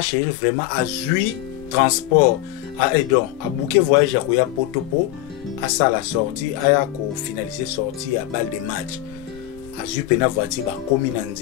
Chéri vraiment à jouir transport et donc à bouquet voyage à Koya Potopo à ça la sortie à finaliser sortie à balle de match à jouer pena voiture ba commune.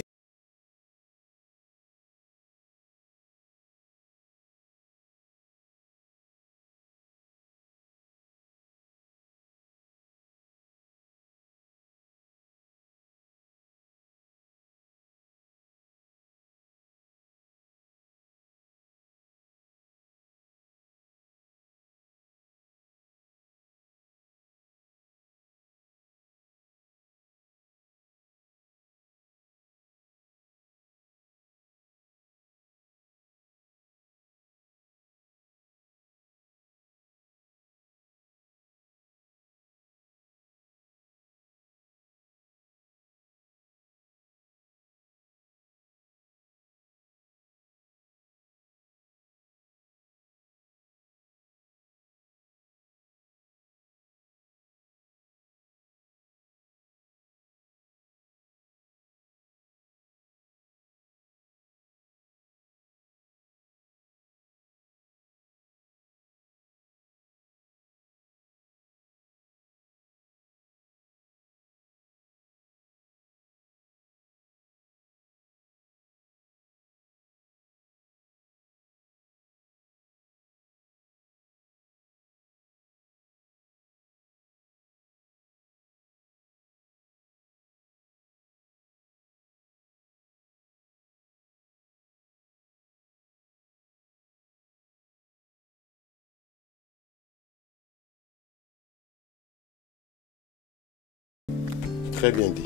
Très bien dit.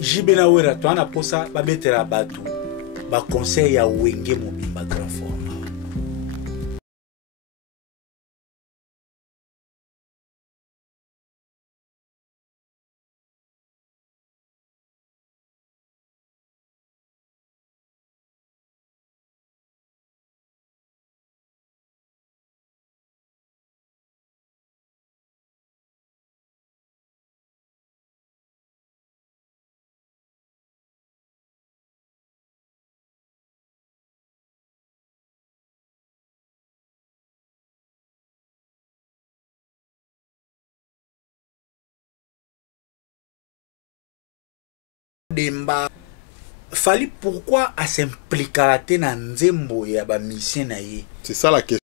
Jibena wera to ana posa ba betera batu ba conseil ya wenge mobimba grand format. Demba Fali pourquoi à s'impliquer dans nzembo ya ba mission na ye? C'est ça la question.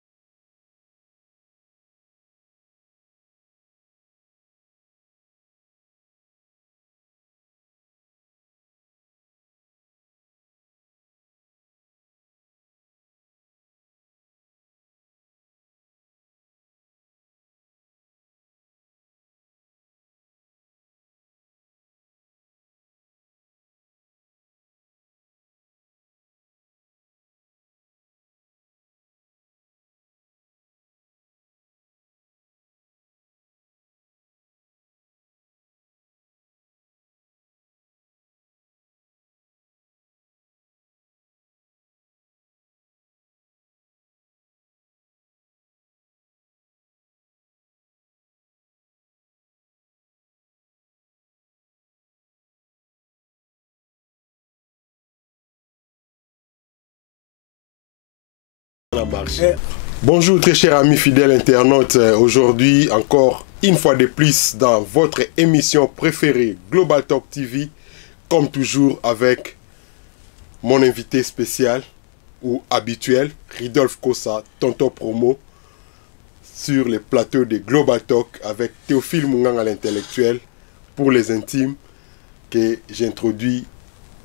Bonjour très chers amis fidèles internautes, aujourd'hui encore une fois de plus dans votre émission préférée Global Talk TV, comme toujours avec mon invité spécial ou habituel, Ridolphe Kossa, Tonton Promo, sur les plateaux de Global Talk avec Théophile Munganga l'intellectuel, pour les intimes, que j'introduis.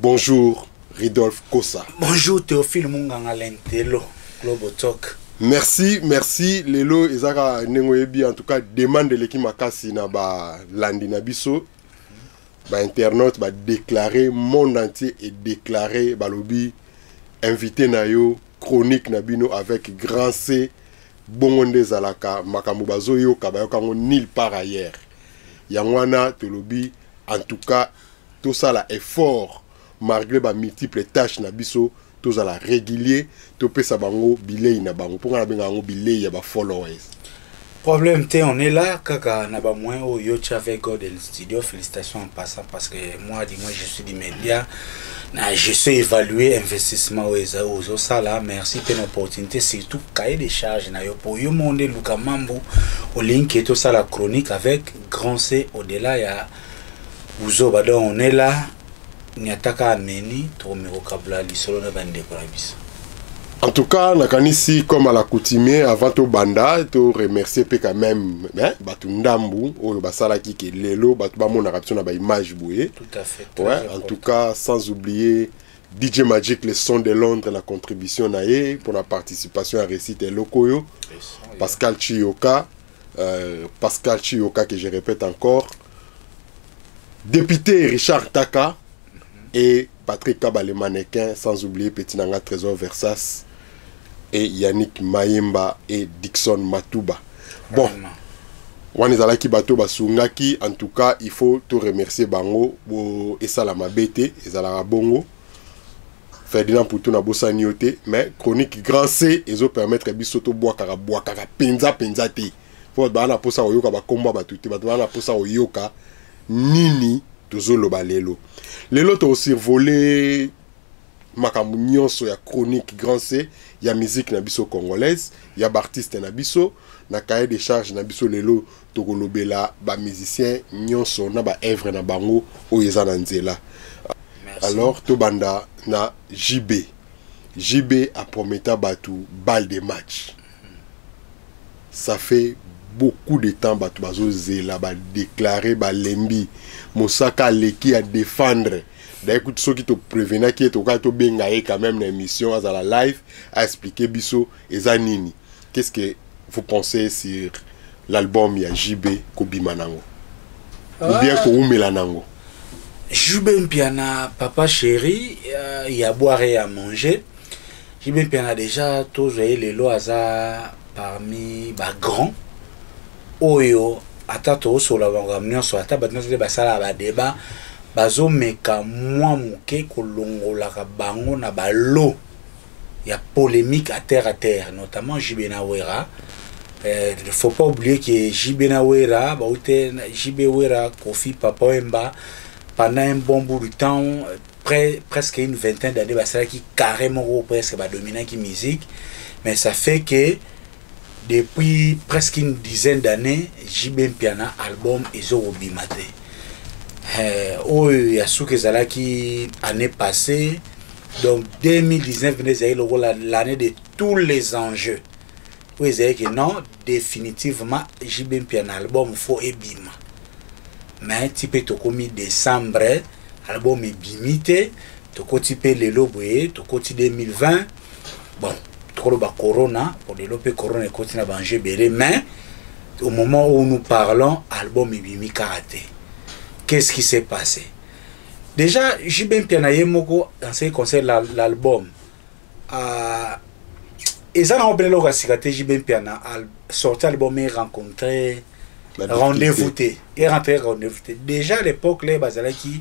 Bonjour Ridolphe Kossa. Bonjour Théophile Munganga l'intello. Global Talk. Merci, merci. Lelo ezaka nengoyebi en tout cas demande l'équipe makasi na ba landi na biso. Ba internaute ba déclarer monde entier et déclarer ba lobby invité na yo chronique na bino avec grand C bongonde zalaka makambo bazoyo kabayoka ngo nil par ailleurs. Yangwana te lobby en tout cas tout ça là effort malgré ba multiples tâches na biso tous à la régulier topesa bango bilei na bango pour na benga bango bilei ya ba followers. Problème te, on est là, kaka na ba moins au Yoch avec Golden Studio. Félicitations en passant parce que moi, dis-moi, je suis du média. Je sais évaluer investissement aux ça là. Merci pour l'opportunité, surtout cahier des charges. Pour yo monde Luka Mambo, au link et tout ça la chronique avec grand C au-delà ya Bouzo. Donc on est là. Niataka ameni, to me vocabulaire lisolo na bande pour la bis. En tout cas, nakanisi comme à l'accoutumée avant to banda to remercier pe quand même batu ndambu oyo basala ki ke lelo batu ba mona raption na ba image boué. Tout à fait. Ouais, en tout cas sans oublier DJ Magic le son de Londres la contribution naé pour la participation à récit et lokoyo. Pascal Chioka que je répète encore. Député Richard Taka et Patrick Kabale mannequin, sans oublier Petit Nanga Trésor Versas et Yannick Mayemba et Dixon Matuba. Bon, Wanizala ki bato basungaki, en tout cas, il faut te remercier Bango et Salama Bete et Zalara Bongo. Ferdinand Poutou na bossa nioté, mais chronique grand C, ils ont permettre bisoto boakara penza te. Faut bana posa oyoka ba komba batute, bana posa oyoka nini tozolo balelo. Lelo to aussi volé makambu nyonso ya chronique grand C, ya musique na biso congolaise, ya artiste na biso, na cahier de charge na biso lelo to kolobela ba musicien nyonso na ba œuvre na bango oyeza na nzela. Alors to banda na JB a prometté Batou balle de match. Ça fait beaucoup de temps Batou bazo zela ba déclarer ba lembi Mosaka leki à défendre. D'ailleurs ceux qui te prévenaient qui est au cas to benga quand même dans l'émission à la live à expliquer biso et zanini. Qu'est-ce que vous pensez sur l'album ya JB Kobimanango? Ou bien ko umelanango? JB Piana, papa chéri, il y a à boire et à manger. JB Piana déjà, tous les lois parmi les grands. Oyo, atato sur la bangamnion sur la table, nous basala ba débat, bazo meka moi mouke kolongo la bango na balo. Il y a polémique à terre, notamment JB Nawera. Il ne faut pas oublier que JB Nawera, JB Wera, Kofi Papa Emba. Pendant un bon bout de temps, presque une vingtaine d'années, c'est qui carrément presque dominant qui musique. Mais ça fait que depuis presque une dizaine d'années, JB Piana album Ezo Bimate. Il y a ceux qui année passée, donc 2019 l'année de tous les enjeux. Vous avez que non, définitivement, JB Piana album faut ebima. Mais tu peux te commis décembre, album est bimité, tu peux le loboyer, tu peux 2020. Bon, tu le corona, pour développer corona et continuer à manger béré, mais au moment où nous parlons, album est bimi karaté. Qu'est-ce qui s'est passé? Déjà, j'ai bien pianaye moko en ce qui concerne l'album. Et ça, on a bien j'ai bien piana sorti l'album et rencontré. Rendez-vous et rentrer rendez-vous. Déjà à l'époque les bazalaki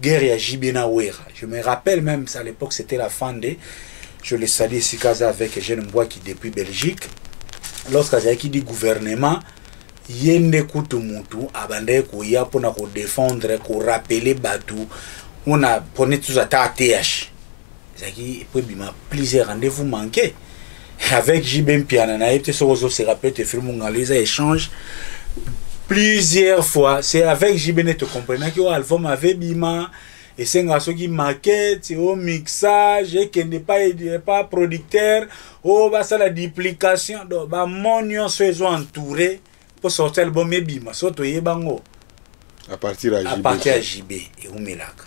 guerre ya Jibena Wera. Je me rappelle même à l'époque c'était la fin de je le salue ici casa avec jeune bois qui depuis Belgique lorsqu'azalaki dit gouvernement yende kutu mutu abande ko ya pona ko défendre ko rappeler batu on a pone tous à TH. Zaki peut bima plusieurs rendez-vous manqués avec JB Piana na été sur se rappelle te film ngaliza échange plusieurs fois. C'est avec JB te comprenez que l'album avait bima et c'est un qui maquette au mixage et qui n'est pas producteur oh bah ça la duplication donc bah mon saison entouré pour sortir l'album et bima surtout yebango à partir à JB et umelaka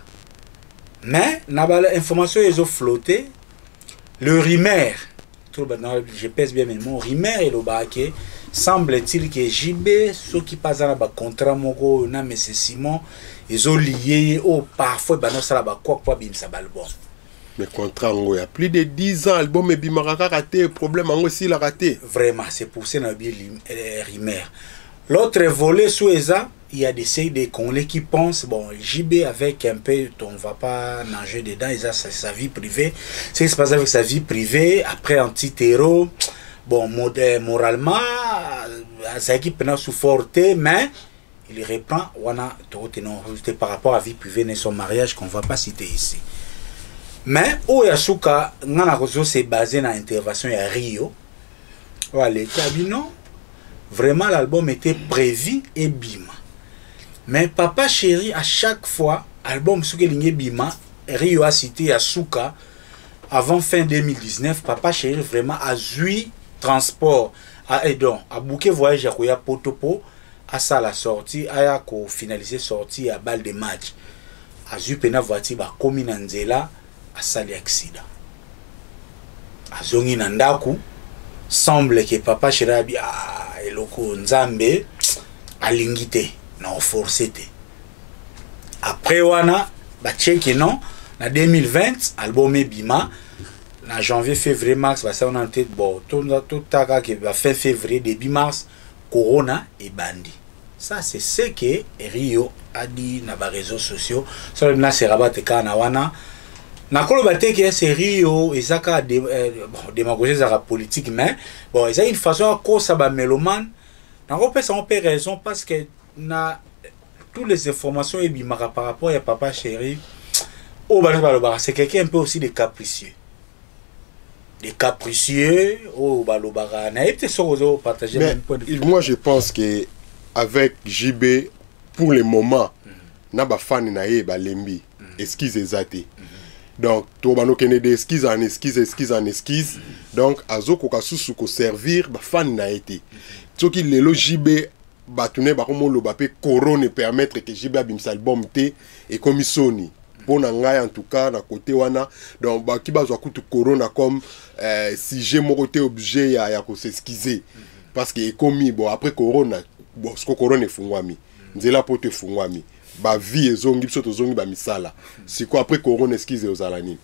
mais na bala information ils ont flotté le rumeur tout je pèse bien mes mots rumeur et le baquet. Semble-t-il que JB, ceux qui passent dans le contrat, mais c'est Simon, ils ont lié au parfois, ça va quoi bim ça album. Mais contrat, il y a plus de 10 ans, l'album est bimaraka raté, problème aussi il a raté. Vraiment, c'est pour ça qu'on a bien rumeur. L'autre volet sous ça, il y a des Congolais qui pensent, bon, JB avec un peu, on ne va pas nager dedans, il a sa vie privée. Ce qui se passe avec sa vie privée, après un petit héros, bon, moralement, ça équipe sous forte, mais il reprend, par rapport à la vie privée de son mariage qu'on ne va pas citer ici. Mais, Oyasuka, c'est basé dans l'intervention de Rio. L'État dit non, vraiment l'album était prévu et bima. Mais Papa Chéri, à chaque fois, album Soukelingue Bima, Rio a cité Asuka, avant fin 2019, Papa Chéri vraiment a joué transport à Edon, a bouquet voyage à Koya Potopo, à ça la sortie, à finaliser sortie à balle de match. A joué pena voiture, ba komi nanzela, à sali accident. A zongi nandaku, semble que Papa Chéri a dit, ah, eloko nzambe, a lingité. Non, forcé. Après, wana, bah check non, en 2020, album Bima, en janvier, février, mars, bah ça on a en tête, bon, tout taga qui va fin février, début mars, Corona et Bandi. Ça, c'est ce que Rio a dit dans les réseaux sociaux. Ça, là, c'est rabat et wana. Na kolobate que c'est Rio, et ça, démagogie, ça politique, mais bon, il y a une façon à cause ça, bah, mélomane. On peut raison parce que na toutes les informations et bimara par rapport à Papa Chéri, c'est quelqu'un un peu aussi de capricieux. Des capricieux, moi je pense que avec JB pour le moment, na ba fan na ye ba lembi, esquisse ezate. Donc to bano kene de esquisse en esquisse. Donc azoko ka susu ko servir ba fan na été. Ce qui le JB batune ba komo lo bape corona permettre que JB abimsa album té et comme Sony pour ngai en tout cas na côté wana donc ba ki bazwa kutu corona comme si j'ai mon côté objet ya ko s'excuser parce que comme bon après corona bon ce que corona fungwami nzela pote fungwami ba vie ezongi biso tozongi ba misala c'est quoi après corona excuse aux alani.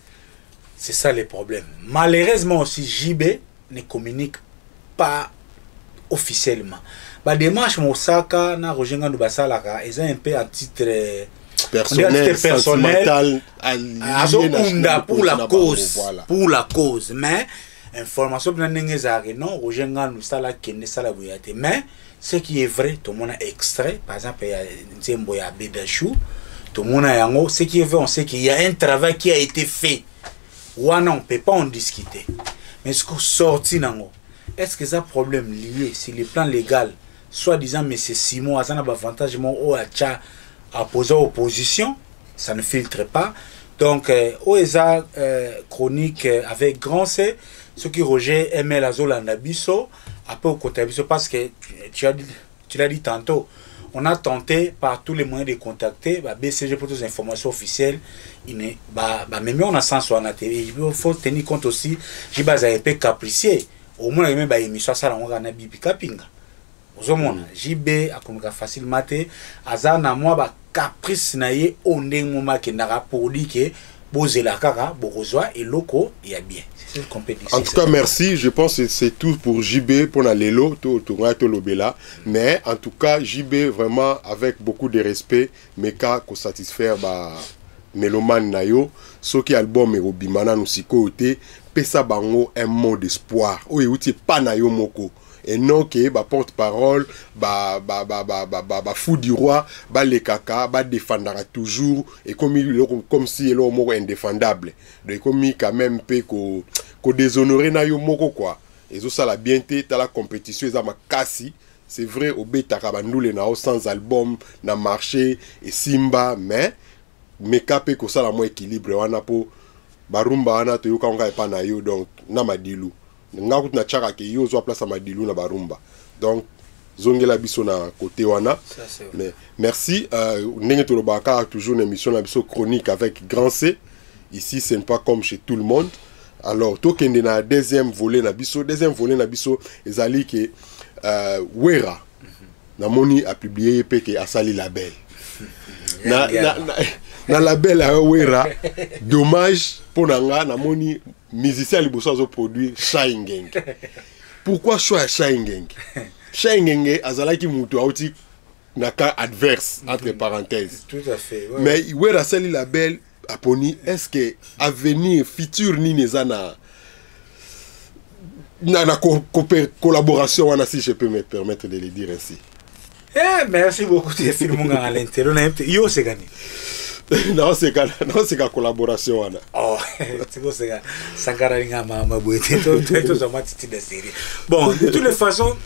C'est ça le problème. Malheureusement aussi JB ne communique pas officiellement. Bah démarche Mosaka na Rojenga Nubasalaka, ils ont un peu un titre personnel, sentimental, pour la cause, voilà. Pour la cause. Mais information bien n'engagée non Rojenga Nubasala kende sala buyate. Mais ce qui est vrai, tout le monde a extrait. Par exemple, il y a Nzembo ya Bedachou, tout le monde a yango. Ce qui est vrai, on sait qu'il y a un travail qui a été fait. Ouana, on peut pas en discuter. Mais ce qu'on sorti nango. Est-ce que c'est un problème lié sur le plan légal, soi-disant, mais c'est Simon, ça n'a pas avantage, à poser opposition, ça ne filtre pas. Donc, OESA chronique avec grand C, ce qui Roger aimait la zone Bisso, après au côté Bisso, parce que tu l'as dit tantôt, on a tenté par tous les moyens de contacter BCG pour toutes les informations officielles. Même on a sens sur la télé, il faut tenir compte aussi, j'ai basé un peu capricieux. Au moins il y a une émission ça on a bibi kapinga ozomona JB akomuka facilement te azana moi ba caprice na ye ondengo makendaka pour dire que bozela kaka bokozwa eloko ya bien. C'est ce qu'on peut dire. En tout cas merci, je pense que c'est tout pour JB pour la lelo to lobela, mais en tout cas JB vraiment avec beaucoup de respect meka ko satisfaire ba mélomane na yo soki album e obimana no sikote pesa bango un mot d'espoir oyo uti pa na yo moko et non que ba porte-parole ba fou du roi ba le kaka ba défendra toujours et comme si lo moko indéfendable de comme quand même pe ko déshonorer na yo moko quoi et ça la bien té ta la compétition za makasi. C'est vrai au beta kabandule na sans album na marché et simba mais kapé ko ça la moins équilibre wana po barumba wana to yoka nga pa na yo donc na madilu nga kut na chaka ke yo zo place madilu na barumba donc zongela biso na côté wana. Mais merci ndenge to lobaka toujours une émission na biso chronique avec grand C ici c'est pas comme chez tout le monde. Alors to kende na deuxième volet na biso ezali ke Wera na moni a publié pe ke asali label na label a Wera dommage pour nanga na moni musicien liboso azo produire Shaingeng. Pourquoi choix Shaingeng? Shaingeng azalaki mutu auti na cas adverse entre parenthèses. Tout à fait. Ouais. Mais wera sali label aponi est-ce que avenir futur ni nezana na collaboration wana, si je peux me permettre de le dire ainsi. Merci beaucoup de films à l'intérieur. Yo c'est gagné. Non, c'est la collaboration wana. Oh, c'est quoi ça? Sankara ringa mama boite to ça m'a titi de série. Bon, de toutes les façons,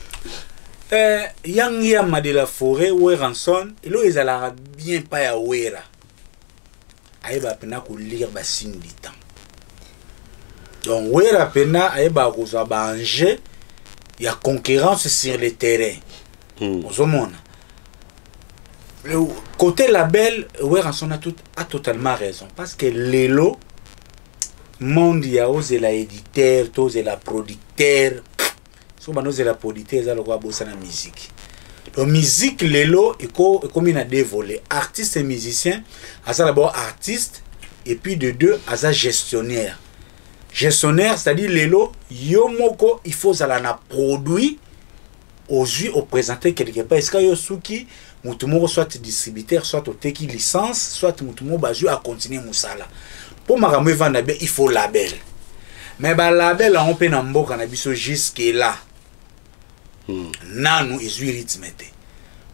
yang yama de la forêt ou ranson, et là ils allaient bien pas ya wera. Aïe ba pena ko lire ba signe du temps. Donc wera pena aïe ba ko za ba enjeu, il y a concurrence sur le terrain. Ozomona. Le côté label, Weranson a totalement raison. Parce que l'élo, monde y a osé la éditeur, osé la producteur. Si on a osé la producteur, ça le quoi bosser la musique. La musique, l'élo, est comme il a deux volets. Artiste et musicien, à ça d'abord artiste, et puis de deux, à ça gestionnaire. Gestionnaire, c'est-à-dire l'élo, yomoko, il faut ça la produit, aux yeux, au présenter quelque part. Est-ce qu'il y a souki? Moutumo soit distributeur, soit au teki licence, soit Moutumo bazu à continuer moussala. Pour maramou vendre il faut label. Mais bah label on peut n'ambo cannabis jusque là. Nanu izu rythme te.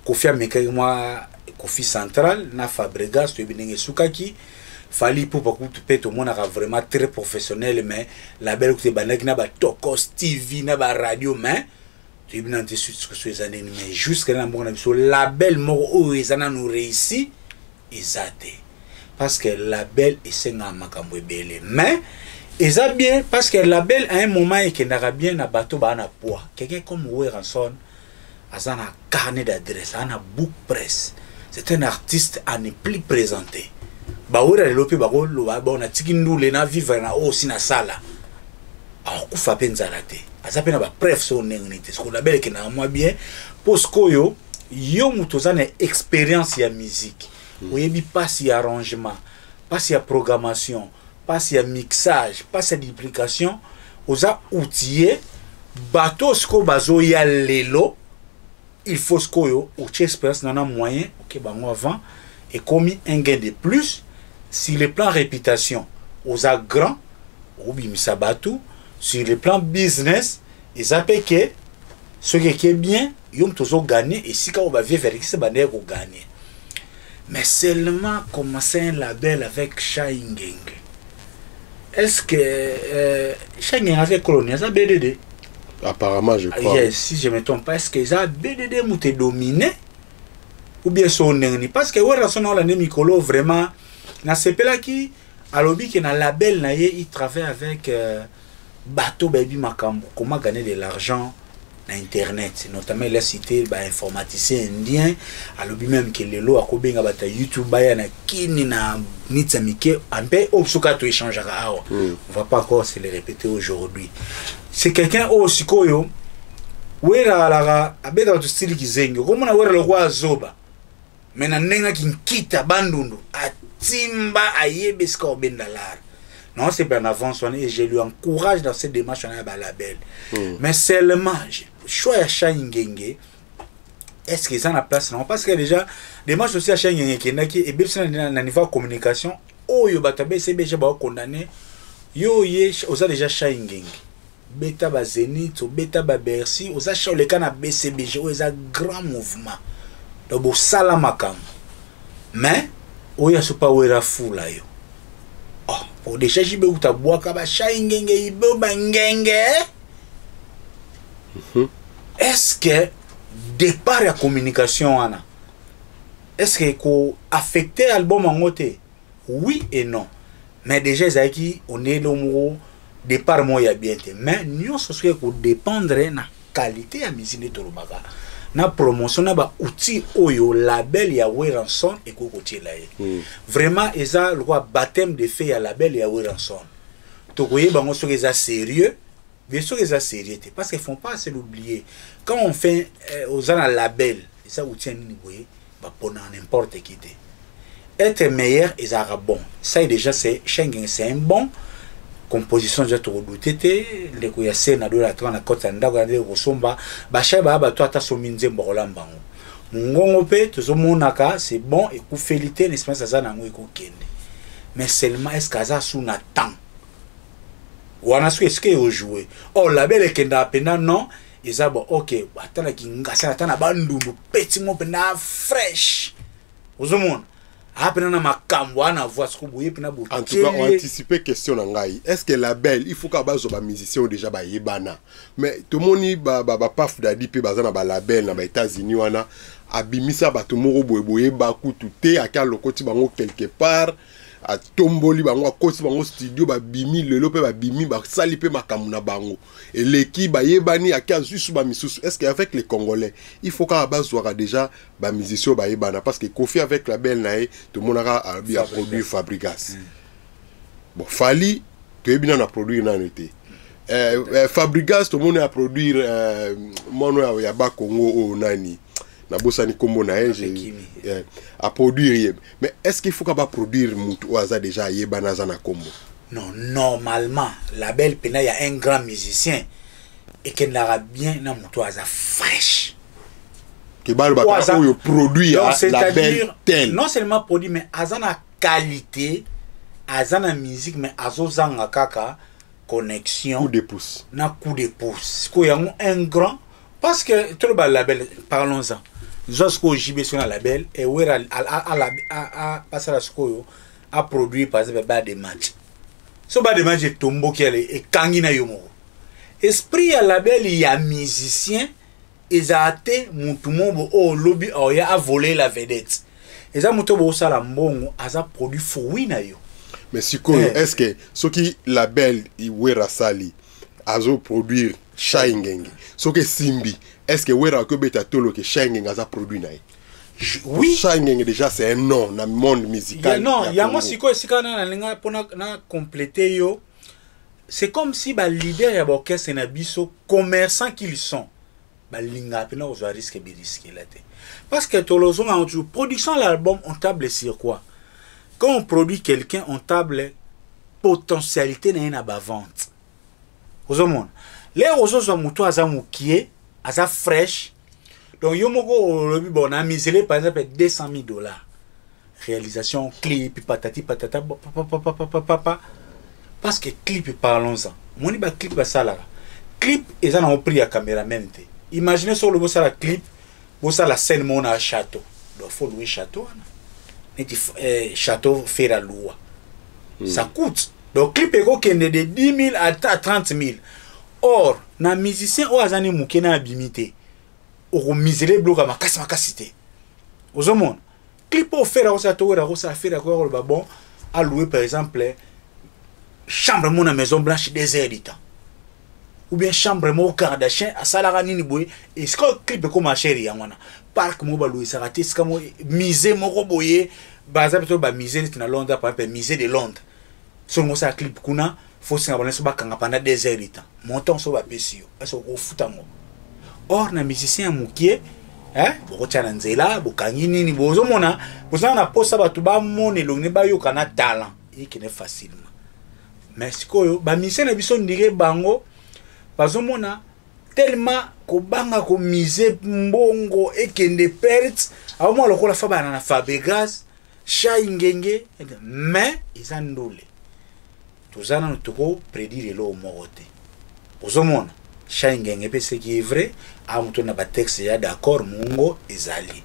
Kofi ameka moi Kofi central na Fabregas to binenge sukaki. Fali pour beaucoup de pète au monde vraiment très professionnel mais label que banak na ba Tokos TV na ba radio mais tu es bien dessus sur les années mais jusqu'à là on a vu label mort ils en nous réussi exacté parce que label est c'est un makambo belé mais ils a bien parce que label à un moment et qu'il n'aura bien na bateau ba na poids quelqu'un comme Weranson a un carnet d'adresse a un book press c'est un artiste à ne plus présenter ba wera lopi ba ko lo ba on a tikindule na vivre na aussi na sala a ku fa penzala te azapena ba preuve so nengite ce qu'on label que na moi bien parce que yo mutozana expérience ya musique oyebi passe ya arrangement passe ya programmation passe ya mixage passe ya duplication oza outillé bateau sko bazo ya lelo il faut sko yo ou expérience nana moyen OK bango avant et commis un gain de plus sur le plan réputation oza grand ou bimisa batou sur le plan business, ils appellent que ce qui est bien, ils ont toujours gagné et si on va vivre avec ce bannière qu'on gagne. Mais seulement commencer un label avec Shangeng. Est-ce que Shangeng a fait colonie, ça BDD? Apparemment, je crois. Yes, si je ne me trompe pas, est-ce que ça BDD m'a été dominé ou bien son nengni? Parce que ouais, son nom la Mikolo vraiment, na sepela qui à l'objet que na label na ye, il travaille avec bateau baby makambo comment gagner de l'argent na internet notamment il a cité ba informaticien indien à l'objet même que les lois akobenga bata YouTube baya na kini na nitsamike ampe obsuka to échangera awa on va pas encore se le répéter aujourd'hui c'est quelqu'un au sikoyo wera la abeda to style kizengi comme na wera le roi zoba mais na nenga kinkita bandundu atimba ayebe ska obendalar. Non, c'est bien avance et je lui encourage dans cette démarche à la label. Mais seulement, choix à Shangenge, est-ce que ça a la place? Non, parce que déjà, démarche aussi à Shangenge qui est et bien sûr, dans niveau de communication, oh, yo batabe, c'est déjà condamné, yo ye, osa déjà Shangenge. Beta ba Zenith, beta ba Bercy, osa chau le cas na BCBG, osa grand mouvement. Donc, sala makam. Mais, oya super wera fou là yo. Oh, pour déjà j'y vais où ta bois kaba Shangenge ibo bangenge. Est-ce que départ la communication ana? Est-ce que ko affecter album en côté? Oui et non. Mais déjà zaki on est le mot départ moi ya bien té. Mais nous ce que ko dépendre na qualité ya musique de Tolobaka. Na promotion na ba outil oyo label ya Weranson et ko kotie la vraiment eza le baptême de fait ya label ya Weranson to koye bango so eza sérieux bien sûr eza sérieux parce qu'ils font pas se l'oublier quand on fait aux un label ça outil ni boye ba pona n'importe qui té être meilleur eza bon ça déjà c'est Shangeng c'est un bon composition de tout douté les koyase na do la tona kota ndako na de kosomba ba shaba ba to ata sominze mbokola mbango Mungongo pe tozomonaka c'est bon et ku félité l'espace ça nango ekokende. Mais seulement est-ce qu'aza sous na temps. Wana est-ce que yo jouer. Oh label ekenda pena non, ils bon OK, atana kingasa atana bandundu petit mo pena fresh. Ozomona. Apena na makambo ana voix ce boye pena bo. En tout cas, on anticipe question ngai. Est-ce que label il faut qu'aba zo ba musicien déjà ba yebana. Mais tout le monde ba paf dadi pe bazana ba label na ba États-Unis wana abimisa ba to moko boye ba kutu te aka lokoti bango quelque part a tomboli bango akoti bango studio ba bimi lelo pe ba bimi ba sali pe makambo na bango et l'équipe ba yebani aka juste ba misusu. Est-ce qu'avec les Congolais il faut qu'aba zo déjà ba musicien ba yebana parce que Kofi avec label nae tout le monde a bien produit Fabrigas. Bon Fali tu es bien à produire na été. Fabrigas tout le monde a produire mono ya ba Congo o nani na bossa ni kombo na a produire mais est-ce qu'il faut qu'on va produire mutu oaza déjà yebana za na kombo? Non, normalement label pena y a un grand musicien et qu'il n'aura bien na mutu oaza fresh que ba le yo produit à label tel non seulement produit mais azana qualité azana musique mais azozanga kaka connexion coup de pouce na coup de pouce ko yango un grand parce que tout le label parlons-en jusqu'au JB sur la label et où a passé la scoyo a produit par exemple bas de match so bas de match est tombeau qui est kangina yomo esprit à label il y a musicien ils a été mutumo au lobby a volé la vedette et ça mutumo ça la mbongo a produit fruit na yo mais si est-ce que ce qui label il wera sali azo produire Shaingenge ce que Simbi est-ce que wera que beta tolo que Shaingenge a produit naï? Oui, Shaingenge déjà c'est un nom dans le monde musical. Non, il y a moi si quoi si quand na pour na compléter yo c'est comme si ba leader ya orchestre na biso commerçants qu'ils sont ba linga pena ozo risque là parce que tolozo en production l'album on table sur quoi? Quand on produit quelqu'un on table potentialité na ba vente. Ozomona les ozo muto aza mukie aza fresh donc yo moko lobi bon a misé par exemple $200,000 réalisation clip patati patata papa parce que clip parlons-en moni ba clip ba sala clip eza na prix ya caméraman te imaginez sur le beau sala clip beau sala scène mon à château donc faut louer château et château fait la loi ça coûte donc clip ego kende de 10,000 à 30,000. Or na musicien o azani muke na abimité o miséré bloka makasi te ozomona clip o faire o sa to wera o sa faire ko ba bon a louer par exemple chambre mon maison blanche désert du temps ou bien chambre mo Kardashian a salara nini boy et ce que clip ko ma chérie yangwana parc mo ba louer ça raté ce mo misé mo ko boyer ba za to ba misé na Londres par exemple misé de Londres sur mo sa clip kuna faut se abonner sur bakanga pendant 2 heures de temps montant sur ba pesio parce que futa ngo or na musicien mukie boko tshana nzela bokangi nini bozomona bozana posa batu ba mone longne ba yo kana talent ikene facilement mais sikoyo ba musicien na biso ndire bango bazomona tellement ko banga ko mise mbongo ekende perte awmo lokola fa bana na Fabrigas Shaingenge mais izandole tozana notoko prédire lo morote ozomona Shaingenge pe ce qui est vrai a muto na ba texte ya d'accord mungo ezali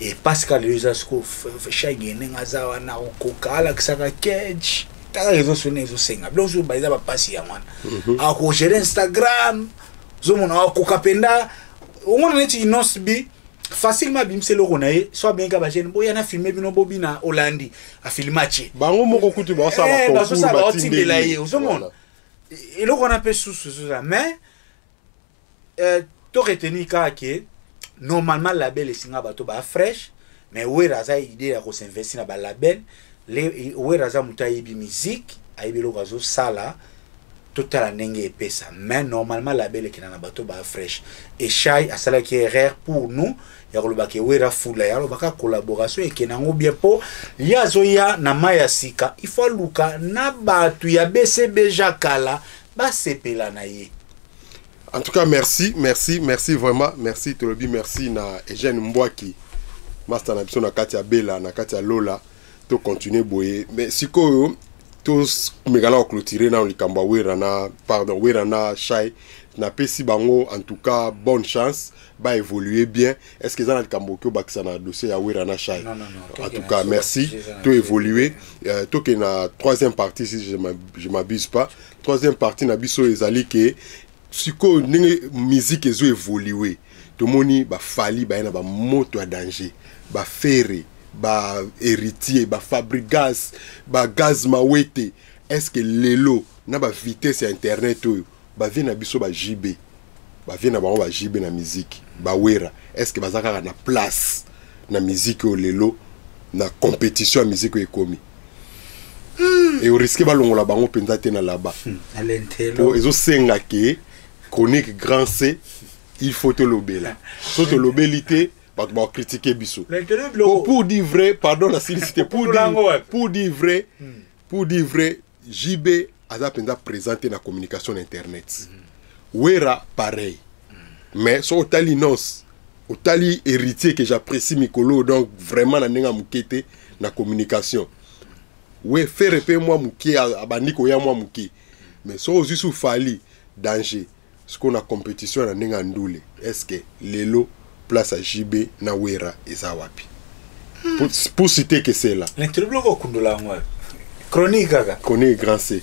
et Pascal Yozasko Shaingenge ngazawa na okokala kisaka cage taka ezo sone ezo senga blozo ba iza ba pasi ya mwana ako gérer Instagram zomona okokapenda omona neti inosbi facilement bimse lo konaye soit bien ka ba jeune boya na filmer bino bobina Hollandi a filmache bango moko kutu ba sa ba concours ba tindela ye ozomona et lo kona pe sous ça mais to retenir que normalement label singa bato ba fresh mais wera za idée ya ko s'investir na ba label les wera za mutayi bi musique ayibi lo kazo sala total ndenge epesa mais normalement label qui na bato ba fresh et Shai asala qui est rare pour nous ya ko baka wera fula ya lo baka collaboration et kenango bien po ya zoya na maya sika il faut luka na batu ya BCB jakala ba sepela na ye. En tout cas, merci vraiment. Merci, Tolobi, merci na Eugène Mbwaki. Master na biso na Katia Bella, na Katia Lola. To continuer boye. Mais si ko tous megala clôturer na likamba werana Shai na pesi bango en tout cas bonne chance va évoluer bien. Est-ce que ça na likambo ko bakisa na dossier ya werana Shai? Non. En tout cas, merci. To évoluer. To que na troisième partie si je m'abuse pas. Troisième partie na biso ezali ke siko musique ezo évoluer. To moni ba fali ba na ba moto à danger, ba ferré, ba héritier, ba fabrigas, ba gaz mawete. Est-ce que lelo na ba vitesse internet oyo ba vi na biso ba JB. Ba vi na ba JB na musique, ba wera. Est-ce que bazaka na place na musique o lelo na compétition à musique ekomi? Et au risque ba longola bango penza te na là-bas. Alentelo. Ezo senga ke chronique grand C, il faut te lober là. Faut te lober l'ité, pas te critiquer biso. Pour dire vrai, pardon la silicité, pour dire vrai, JB a présenté la communication internet. Wera pareil. Mais sur Otali Nos, Otali héritier que j'apprécie Mikolo, donc vraiment la nenga mukete na communication. Ouais, faire répéter moi muké à bandiko ya moi muké. Mais sur aussi sous Fali danger. Ce qu'on a compétition na nenga ndoule. Est-ce que lelo place à JB na wera ezawapi? Pour citer que c'est là. L'interview ko kundula ngwa. Chronique gaga. Connaît grand C.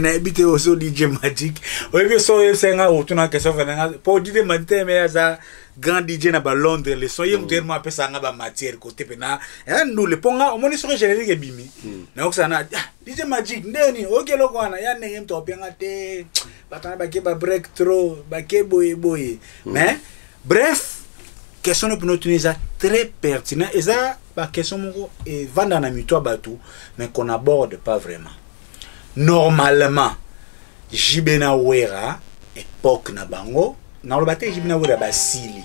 Na ebite oso DJ Magic. Oyebi so yesenga otuna keso fenanga. Po DJ Magic me za grand DJ na ba Londres le so yem tellement apesa nga ba matière côté pena. Ndu le ponga omoni so générique bimi. Na oksana DJ Magic ndeni okelo kwana ya ne yem to penga te. Batana ba ke ba breakthrough, ba ke boye. Mais bref, question pour nous Tunisia très pertinent et ça ba question moko et vanda na mito batou mais qu'on aborde pas vraiment. Normalement, Jibena Wera, époque na bango, na le bate Jibena Wera basili.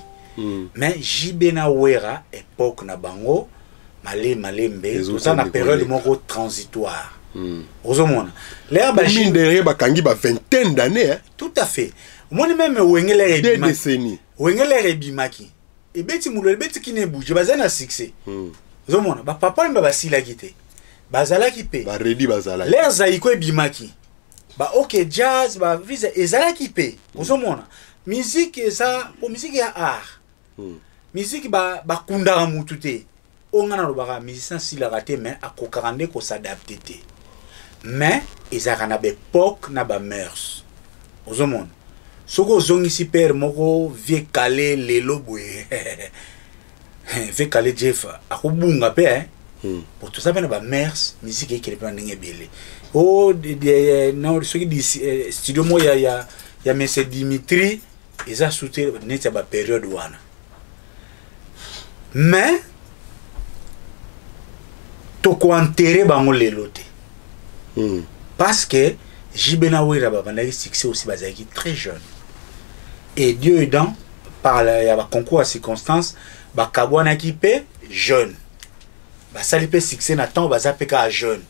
Mais Jibena Wera, époque na bango, malembe, tout ça na période moko transitoire. Ozomona. L'air ba mine derrière ba kangi ba vingtaine d'années. Tout à fait. Moi même wengele deux décennies. Wengele rebimaki. Et beti mulo beti ki ne bouge bazana succès. Ozomona, ba papa mba basila gite. Bazala ki pe ba ready bazala l'air zaiko e bimaki ba ok jazz ba visa ezala ki pe ozomona musique eza o musique ya art musique ba kunda mutu te ongana lo ba musicien sila raté mais akokarande ko s'adapter te mais ezaka na be époque na ba mœurs ozomona soko zongi si père moko vie calé lelo boye vie calé Jeff akobunga pe pour tout ça ben ba mers musique qui est pas n'engé belé oh non ce qui dit studio mo ya monsieur Dimitri ils a sauté net ba période wana mais to ko enterrer bango lelo te parce que Jibena Wera ba bana succès aussi bazaki très jeune et Dieu aidant par la concours à circonstances ba kabwana ki pe jeune basali pe succès na temps bazapeka a jeune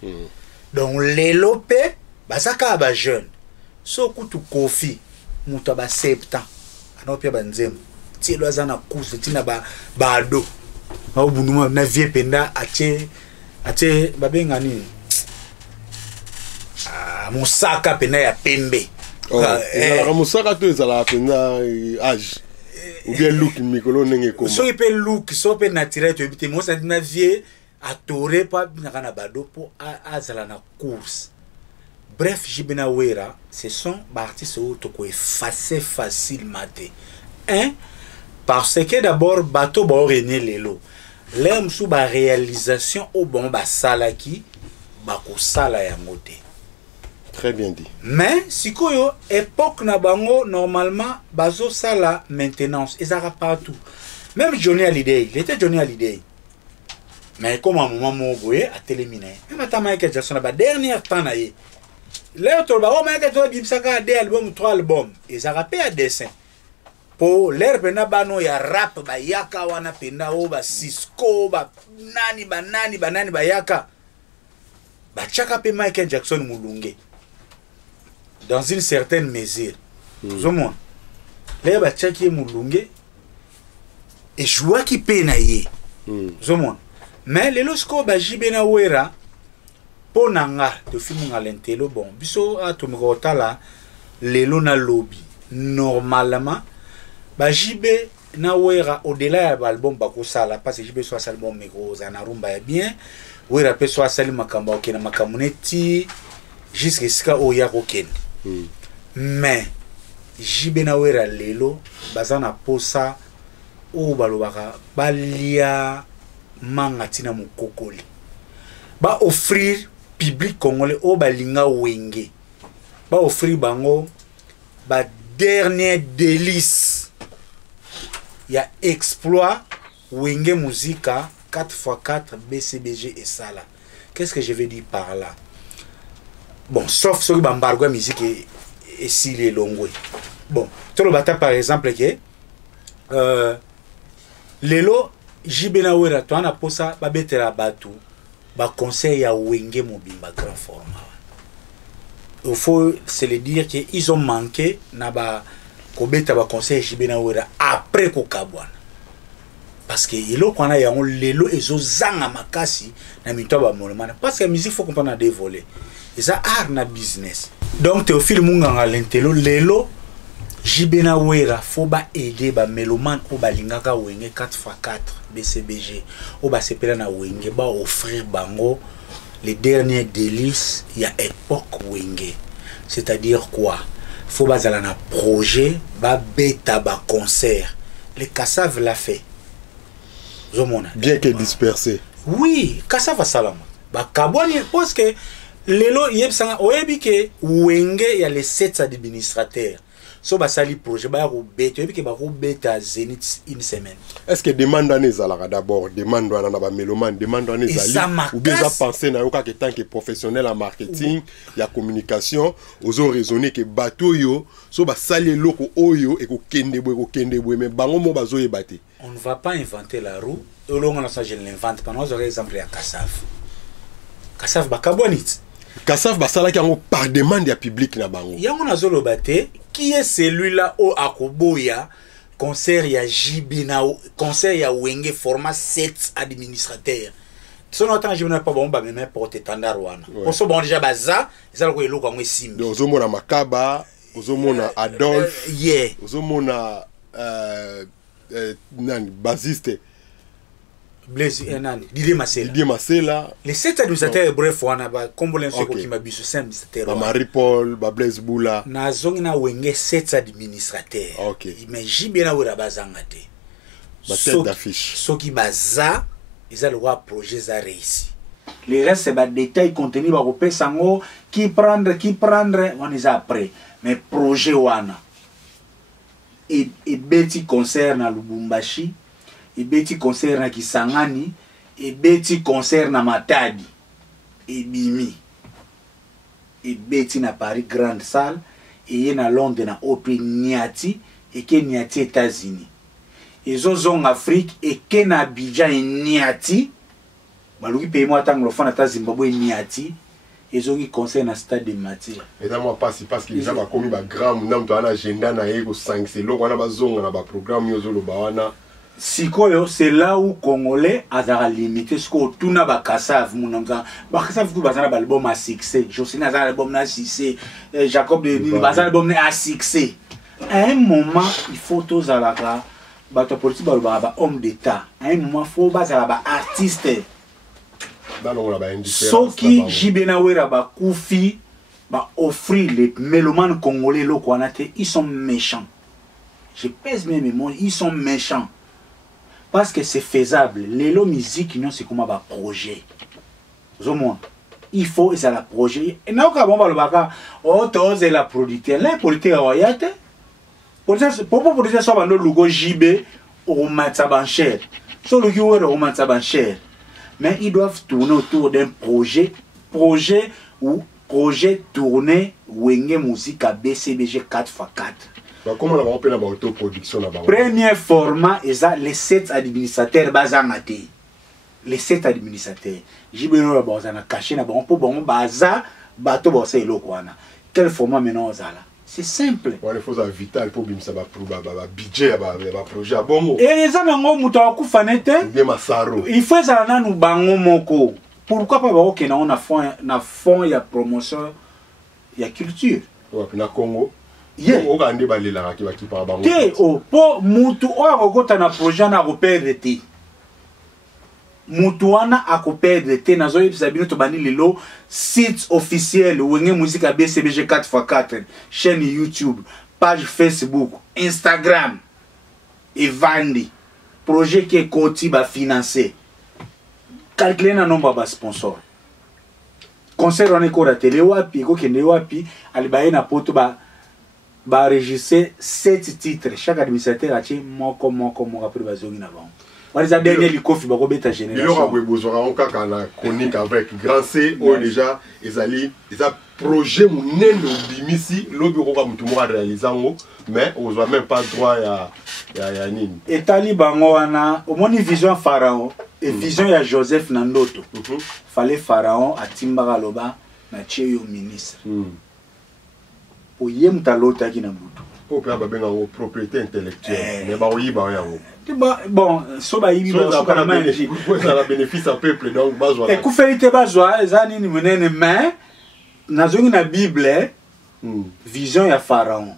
donc lelo pe bazaka ba jeune so kutu kofi muta ba 70 anope banzem ti lo azana course ti na ba ado ba bunuma na vie penda ache babenga nini musaka penda ya pembe musaka to ezala penda âge ou bien look mikolo nenge ko so pe look so pe naturel to ebite mo sa na vie a toré pas na bado pour azala na course. Bref, Jibena Wera, ce sont artistes auto ko effacer facilement. Parce que d'abord bateau ba rené lelo. L'aime sous ba réalisation au bon ba salaki ba ko sala ya ngote. Très bien dit. Mais si koyo époque na bango normalement bazo sala maintenance, ezara partout. Même Johnny Hallyday, il était Johnny Hallyday. Mais comme un moment mogoé a téléminé même à Michael Jackson la dernière temps na ye l'air to ba o Michael Jackson bimsaka 2 albums 3 albums et ça rappelle à dessin pour l'air pena bano ya rap ba yaka wana pena o ba Cisco ba nani ba yaka ba chaka pe Michael Jackson mulunge dans une certaine mesure. Zomon. Là ba tchaki mulunge et joie qui pena ye. Zomon. Mais les lorsqu'on ba jibena wera ponanga to film ngalentelo bon. Biso atumikota la lelo na lobby. Normalement ba jibe na wera au-delà ya album bakosala parce que jibe soit album meko za na rumba ya bien. Wera pe soit sali makamba okena makamuneti jusqu'à ce oya kokende. Mais jibe na wera lelo bazana posa o balobaka balia mangatina mukokoli ba offrir public congolais o balinga wenge ba offrir bango ba dernier délice ya exploit wenge musica 4x4 BCBG et ça là. Qu'est-ce que je veux dire par là? Bon, sauf ce que bambargo musique et si les longues. Bon, tout le bata par exemple que lelo jibena wera to ana posa ba betela batu ba conseil ya wenge mobimba grand format. Il faut se le dire que ils ont manqué na ba ko beta ba conseil jibena wera après ko kabwana. Parce que ilo kwana ya on lelo ezo zanga makasi na mito ba molement parce que la musique faut comprendre des volets. Eza art na business. Donc Théophile Munganga lentelo lelo jibena wera faut ba aider ba meloman o balingaka wenge 4x4 BCBG o ba sepela na wenge ba offrir bango les derniers délices il y a époque wenge. C'est-à-dire quoi? Faut ba zala na projet ba beta ba concert. Les Kassav l'a fait. Bien que dispersé. Oui, Kassav va salam. Ba kabwani parce que lelo yebsanga oyebi ke wenge ya les 7 administrateurs. So ba sali projet ba ko beta oyebi ke ba ko beta Zenith une semaine. Est-ce que demande ane zalaka d'abord demande wana na ba meloman demande ane zali ou bien ça penser na yoka que tant que professionnel en marketing ya communication ozo raisonner que bato yo so ba sali loko oyo e ko kende boy mais bango mo bazo yebate. On ne va pas inventer la roue. Au long de ça je l'invente pas. Nous aurons exemple à Kassav. Kassav bakabonit. Kassav basala ki yango par demande ya public na bango. Yango na zolo bate qui est celui-là au akoboya concert ya Jibina concert ya wenge format 7 administrateurs. Si on entend Jibina pas bon ba même porte tandar wana. Pour ça bon déjà baza, ça le ko eloko ngo simbi. Donc ozomona Makaba, ozomona Adolphe, ozomona nani basiste Blaise nani Didier Masela les 7 administrateurs bref wana ba kombolen soko ki mabiso 5 administrateurs Marie Paul ba Blaise Boula na zongi na wenge 7 administrateurs mais jibena wera bazanga te ba tête d'affiche soki baza ils ont le projet za réussi les restes c'est ba détail contenu ba ko pesango qui prendre on est après mais projet wana et beti concert na Lubumbashi et beti concert na Kisangani et beti concert na Matadi et Bimi et beti na Paris grande salle et na Londres na Opé Niati et que Niati États-Unis et zozong Afrique et que na Abidjan et Niati baluki pays moi anglophone ata Zimbabwe Niati et zoki concert na stade de Mati et ça moi parce que déjà ba komi ba grand nam to ana agenda na ego 5 c'est lo wana bazonga na ba programme yo zolo ba wana sikoyo c'est là où congolais azara limité ce ko tuna ba Kassav munanga ba Kassav ku bazana ba album à succès Josina za album na succès Jacob de Nini bazana album na succès à un moment il faut tous alaka ba to politique ba homme d'état à un moment faut bazala ba artiste soki jibena wera ba kufi ba offrir les mélomanes congolais lokwanate ils sont méchants. Je pèse mes mots, ils sont méchants. Parce que c'est faisable. L'élo musique, non, c'est comme un projet. Il faut, c'est la projet. Et non, quand on va le baka, oh, c'est la producteur. Là, producteur, il y a pour producteur, ça va nous logo JB au Matsabancher. Sur le logo au Matsabancher. Mais ils doivent tourner autour d'un projet ou projet tourné Wenge Musique à BCBG 4x4. Comment on appelle la autoproduction là-bas? Premier format, les 7 administrateurs bazangate. Les 7 administrateurs. Jibeno la bazana caché na bon pour bon baza bato bosse eloko wana. quel format maintenant on a là? C'est simple. Il faut ça vital pour bim ça va budget va projet à bon. Et ça nango muto akufanete. Il faut ça na nu bango moko. Pourquoi pas ba que na fond ya promotion ya culture. Ouais, na Congo. Yeah. On va ande balela ki pa bango. Te o po mutu o akokota na projet na ko perdre te. Mutu wana akoperdre te nazo yebisa bino to bani lelo site officiel wenge musique à BCBG 4x4 chaîne YouTube page Facebook Instagram et vandi projet qui est côté ba financer calculer na nombre ba sponsor concert on est ko la télé wapi ko kende wapi alibaye na poto ba enregistrer 7 titres chaque administrateur a ti moko après bazongi na bango. Les derniers likofi ba kobeta génération. Il y a besoin on kaka na chronique avec grand C ou déjà ezali eza projet munene obimisi lo bureau ka mutu mo réaliser ngo mais on voit même pas droit ya nini. Etali bango wana omoni vision pharaon et vision ya Joseph Nandoto. Fallait pharaon atimbaka loba na tie yo ministre. Po yemta lota ki na butu. Po pa ba benga ngo propriété intellectuelle mais ba oyiba yango. Bon, so ba yibi ba so kana manji. Ça la bénéfice au peuple donc bazwa. Et ku ferite bazwa ezani ni munene mais nazongi na Bible vision ya pharaon.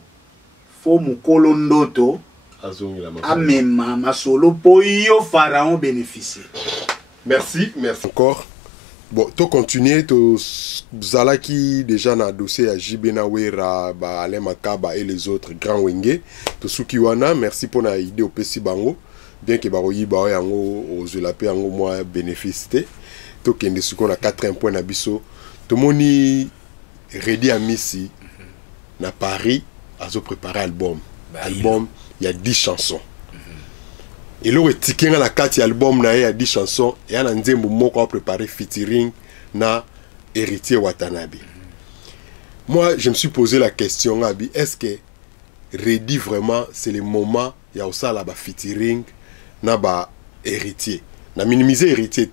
Fo mukolo ndoto azongi la amema masolo po yo pharaon bénéficier. Merci encore. Bon, to continuer to Zalaki déjà na dossier à Jibenawera, ba Ale Makaba et les autres grands wenge. To Sukiwana, merci pour la idée au Pessi Bango. Bien que Baroyi ba yango ozulape yango moi bénéficié. To kende suko na 4 points na biso. To moni ready à Missy na Paris azo préparer album. Album, il y a 10 chansons. Et là, il y a 4 albums, il y a 10 chansons, et il y a un moment a préparé featuring na Héritier Watanabe. Moi, je me suis posé la question, est-ce que Ready vraiment, c'est le moment, il y a aussi là featuring na Héritier. Na minimiser Héritier,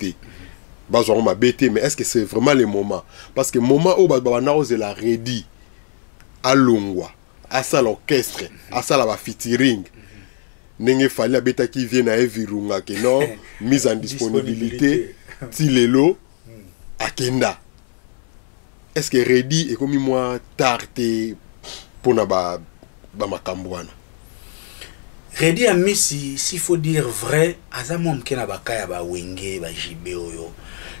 mais est-ce que c'est vraiment le moment? Parce que le moment où on a la Ready à Longwa, à ça l'orchestre, à ça la featuring. Nenge fallait beta qui vient à Evirunga que non mise en disponibilité tilelo akenda. Est-ce que ready et comme moi tarte pour na ba makambwana ready a Messi s'il faut dire vrai azamom ke na bakaya ba wenge ba jibe oyo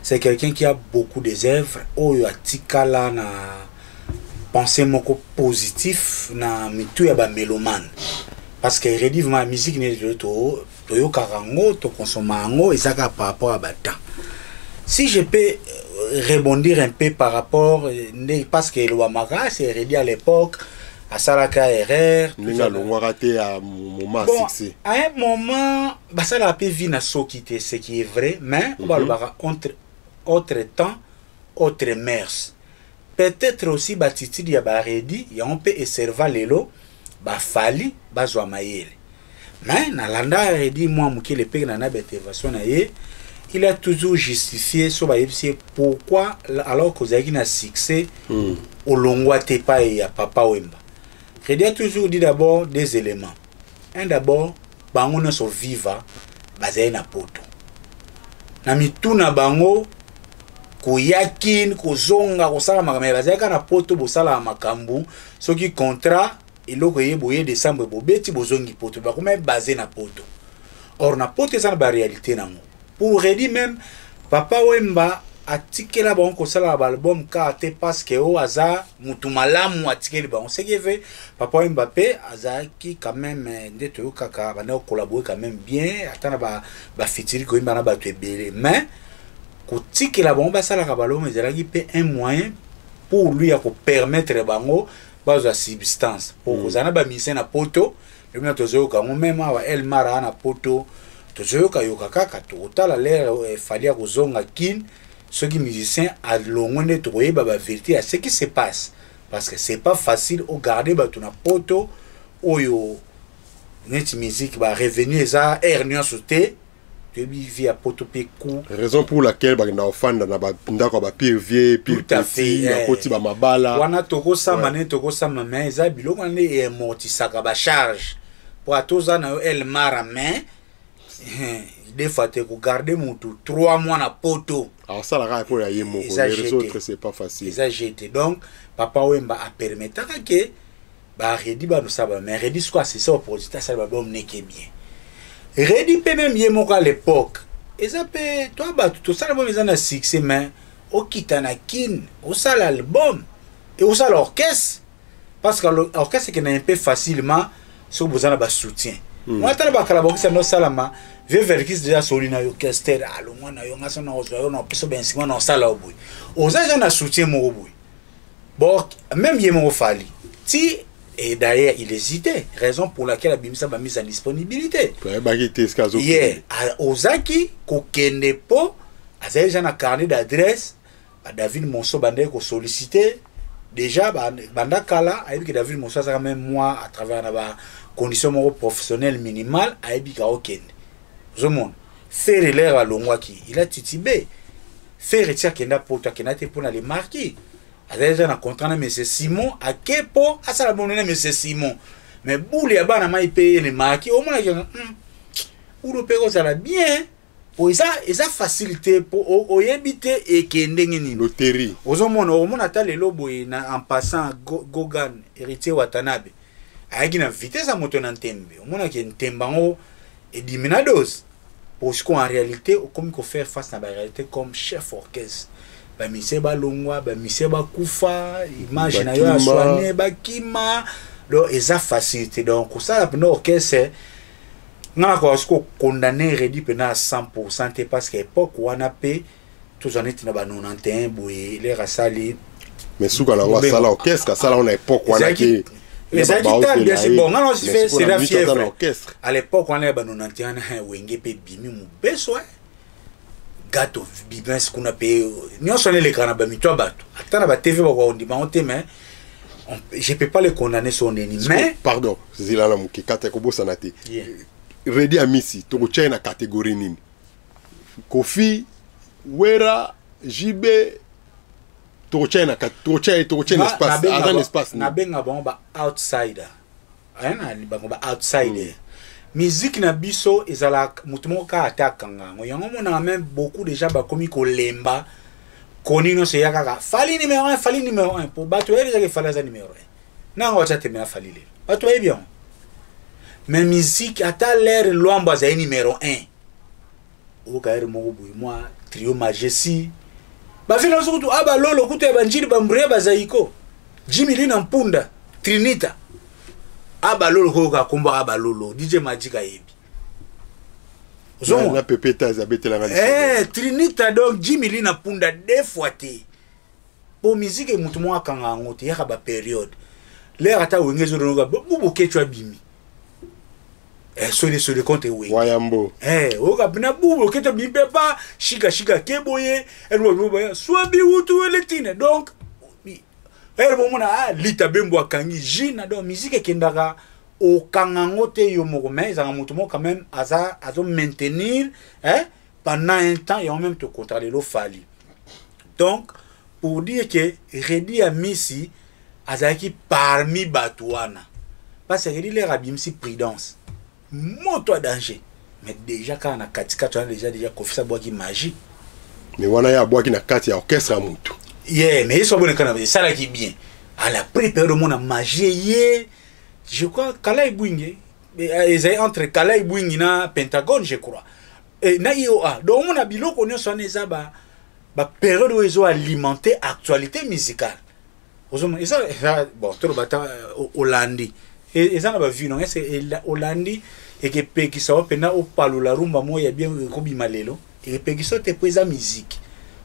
c'est quelqu'un qui a beaucoup des œuvres oyo atikala na pensée moko positif na mitu ya ba mélomane. Parce que Ready ma musique n'est de tout toyo karango to consomango et ça par rapport à bata. Si je peux rebondir un peu par rapport parce que le Wamara c'est Ready à l'époque à Salaka RR ninga lo raté à moment succès. À un moment bah ça la peu vie na sokité ce qui est vrai mais on va entre autre temps autre mers. Peut-être aussi batiti ya ba Ready ya on peut serva lelo ba fali bazwa mayele mais na landa Ready moi mukele pe na intervention na ye il a toujours justifié so ba yebisi pourquoi alors que zaki na succès au longwa te pa ya papa Wemba. Ready a toujours dit d'abord des éléments. Un d'abord bango na so viva bazai na poto na mituna bango koyakin kozonga kosala makambo bazai ka na poto bosala makambu soki contrat et là vous voyez décembre bobeti bozongi poto ba comme basé na poto or na poto ça na réalité nango pour Ready même papa Wemba atikela ba ko sala ba album ka te parce que o aza mutu malamu atikeli ba on sait que fait papa Wemba pe azaki quand même ndeto kaka ba na collaborer quand même bien atana ba fitiri ko imba na ba tebele mais ko tikela ba on ba sala ka ba lo mais ezalaki pe un moyen pour lui à ko permettre bango base à substance pour que ça n'a pas mis na poto le même tozo ka même wa el mara na poto tozo ka yoka kaka to tala l'air fallait ko zonga kin ceux qui musiciens à longone to ba vérité à ce qui se passe parce que c'est pas facile au garder ba na poto oyo net musique ba revenu ça hernia sauté tu vis à Potopé coup. Raison pour laquelle on a offert dans la pire vieille, pire petit, à côté de ma bala. On a togo ça mané togo ça maman, ça bilo on est morti ça ba charge. Pour à tous en elle mara main. Des fois tu garder mon tout 3 mois na poto. Alors ça la pour y mon. Les autres c'est pas facile. Ils a jeté donc papa Wemba a permettre que ba redi ba nous ça mais redi quoi c'est ça opposite ça va bon neke bien. Redi peut même yemoko à l'époque. Et ça peut toi ba tout ça bon ils en a succès mais au kitana kin au ça l'album et au ça l'orchestre parce que l'orchestre qui n'est un peu facilement sur besoin de soutien. Moi t'as ba kala bo ça no salama Verkis déjà solina yo orchestre alo mwana yo ngasa na ozo na peso ben sima na sala oboy. Oza ja na soutien mo oboy. Bon même yemo fali. Si et d'ailleurs il hésitait, raison pour laquelle Abimisa m'a mise en disponibilité. Yeah, Ozaki ko kende po azay ja na carnet d'adresse ba David Monso bande ko solliciter déjà banda kala a que David Monso ça même moi à travers na condition professionnelle minimale a ebi ka okende. Zomon faire l'air à l'ongwaki il a titibé faire retirer kenda poto kenda te pona les marquis déjà na contrat na monsieur Simon à kepo à ça la bonne monsieur Simon mais boule ya bana mai payer les marquis au moins ou le pego ça la bien pour ça facilité pour oyebité et kende ngini loterie ozomon au mona ta le lobo en passant Gogan héritier Watanabe ayaki na vitesse à moto na ntembe au mona ki ntembango et diminados parce qu'en réalité comme il faut faire face à la réalité comme chef orchestre ba mise ba longwa ba mise ba kufa image na yo aswane ba kima donc eza facilité donc ça la pena orchestre na ko sko condamner redi pena à 100% parce qu'à époque on a payé tous en était na ba 91 boye les rasali mais souka la wa sala orchestre ça là on a époque on a qui mais ça qui t'a bien c'est bon non c'est la fièvre à l'époque on est banon antiana wenge pe bimi mu beso gato bibens qu'on a payé nous sonné les canaba mi toi bato atana ba TV ba on dit on mais je peux pas le condamner son ennemi mais pardon zila na muki kata ko bosa te ready amisi to ko na catégorie nini Kofi Wera Jibe to chena espace avant espace na benga bon ba outsider ana li bango ba outsider musique na biso ezala mutumo ka atakanga ngoyango mona même beaucoup déjà ba komi ko lemba koni no se yaka fali numéro 1 pour bato ele que fala za numéro 1 na ngota temela fali le bato e bien mais musique ata l'air lwamba za numéro 1 o kaer mo boy moi trio majesty ba fina surtout aba lolo kuto ya banjiri bambre bazaiko Jimmy Lina Mpunda Trinita aba lolo ko ka komba aba lolo DJ Magic yebi on a pépeta Zabete la Trinita donc Jimmy Lina Mpunda deux fois té pour musique mutu mo akanga ngote ya ba période l'air ata wengezo noga bubu ketwa bimi sur les comptes Wayambo oka bina bubu ketwa bimi pas shika keboye elwo soit biwutu eletine donc elle bomona lita bembo akangi jina donc musique kendaka au kangango te yo moko mais za mutu mo quand même azo maintenir pendant un temps et en même temps contrôler lo fali donc pour dire que Redi Amisi azaki parmi Batouana parce que Redi les rabimsi prudence moto danger mais déjà quand on a katika tu as déjà confisa bois qui magie mais wana ya bois qui na kati ya orchestre mutu mais ils sont bons quand ça là qui bien à la préparer de mon magie je crois Kala Ibwingi ils entre Kala Ibwingi na Pentagone je crois et na IOA donc mon abilo connaît son ezaba ba période où ils ont alimenté actualité musicale et ça bon tout le bata Hollandi et ça n'a pas vu non c'est Hollandi et que pe qui ça pena au palo la rumba moya bien ko bimalelo et pe qui ça te pesa musique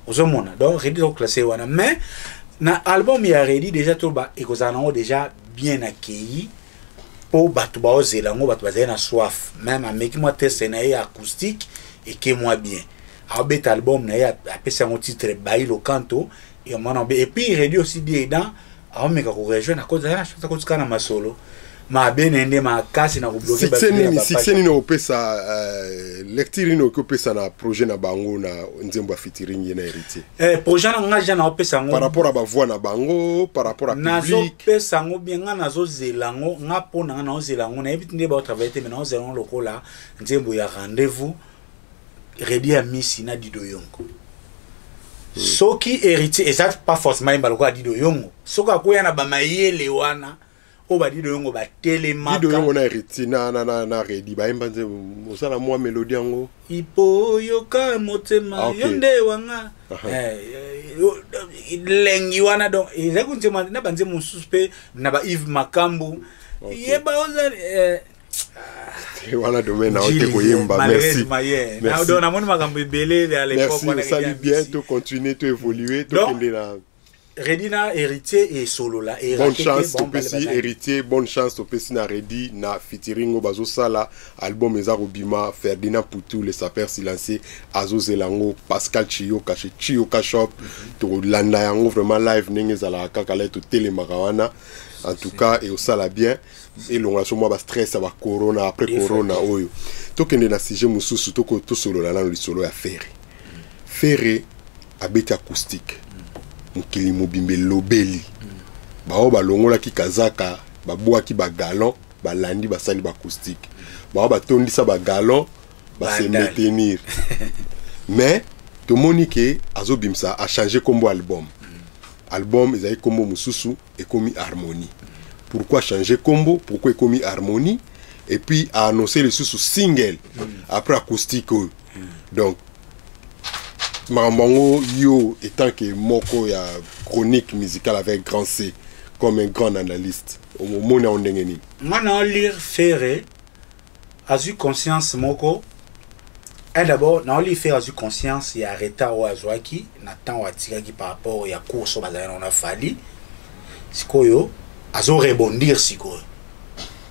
ozomona donc Redi donc classé wana mais na album ya Redi déjà tout ba et kozana déjà bien accueilli pour bato ba ozelango bato ba na soif même avec moi test na acoustique et que moi bien a bet album na ya apesa un titre bailo canto et puis Redi aussi dit dans a meka ko rejoindre à cause de la chose na masolo ma benende ma kasi na kubloke ba si nini opesa lecture nini opesa na projet na bango na nzembo featuring na héritier projet na ngaja na opesa ngo par rapport à ba voix na bango par rapport à public nazo pesa ngo bien nga nazo zelango nga pona nga nazo zelango na ebiti ndeba travailler te mais nazo zelango lokola nzembo ya rendez-vous Redi a misi na Dido Yongo soki héritier exact pas forcément imbaloko a Dido Yongo soka koya na bamayele wana o ba Dido Yongo ba telemaka Dido Yongo na héritier na Redi ba imbanze osala moi mélodie yango ipo yoka motema yonde wanga lengi wana donc ezako ntema na banze mususpe na ba Yves Makambu yeba oza voilà domaine na ote koyemba merci merci na moni makambo belé à l'époque on salut bien to continuer to évoluer to kende na Redina héritier et solo là et bonne chance to pesi héritier bonne to pesi na Redi na featuring bazo sala album ezaro bima Ferdinand Poutou les sapeurs silencieux Azo Zelango Pascal Chio caché Chio Kashop to landa yango vraiment live ndenge zala kakala to télémarawana en tout cas et au sala bien et l'on a sûrement ba stress ba corona après corona oyo to kende na sujet mususu to ko to solo la le solo ya Ferré abeti acoustique mokili mobimbe lobeli bao balongola ki kazaka babwa ki ba galon balandi basali ba acoustique bao batondisa ba galon ba se maintenir mais to monique azobimsa a changé combo album ezali combo mususu et komi harmonie. Pourquoi changer combo? Pourquoi komi harmonie? Et puis a annoncé le sous single après acoustique. Donc Marambango yo étant que moko ya chronique musicale avec grand C comme un grand analyste au moment où on ndengeni. Maintenant lire Ferré a eu conscience moko. Et d'abord, na oli faire a eu conscience ya retard au azwaki na temps wa tiraki par rapport ya course au bazar on a fallu. Sikoyo azo rebondir sikoyo.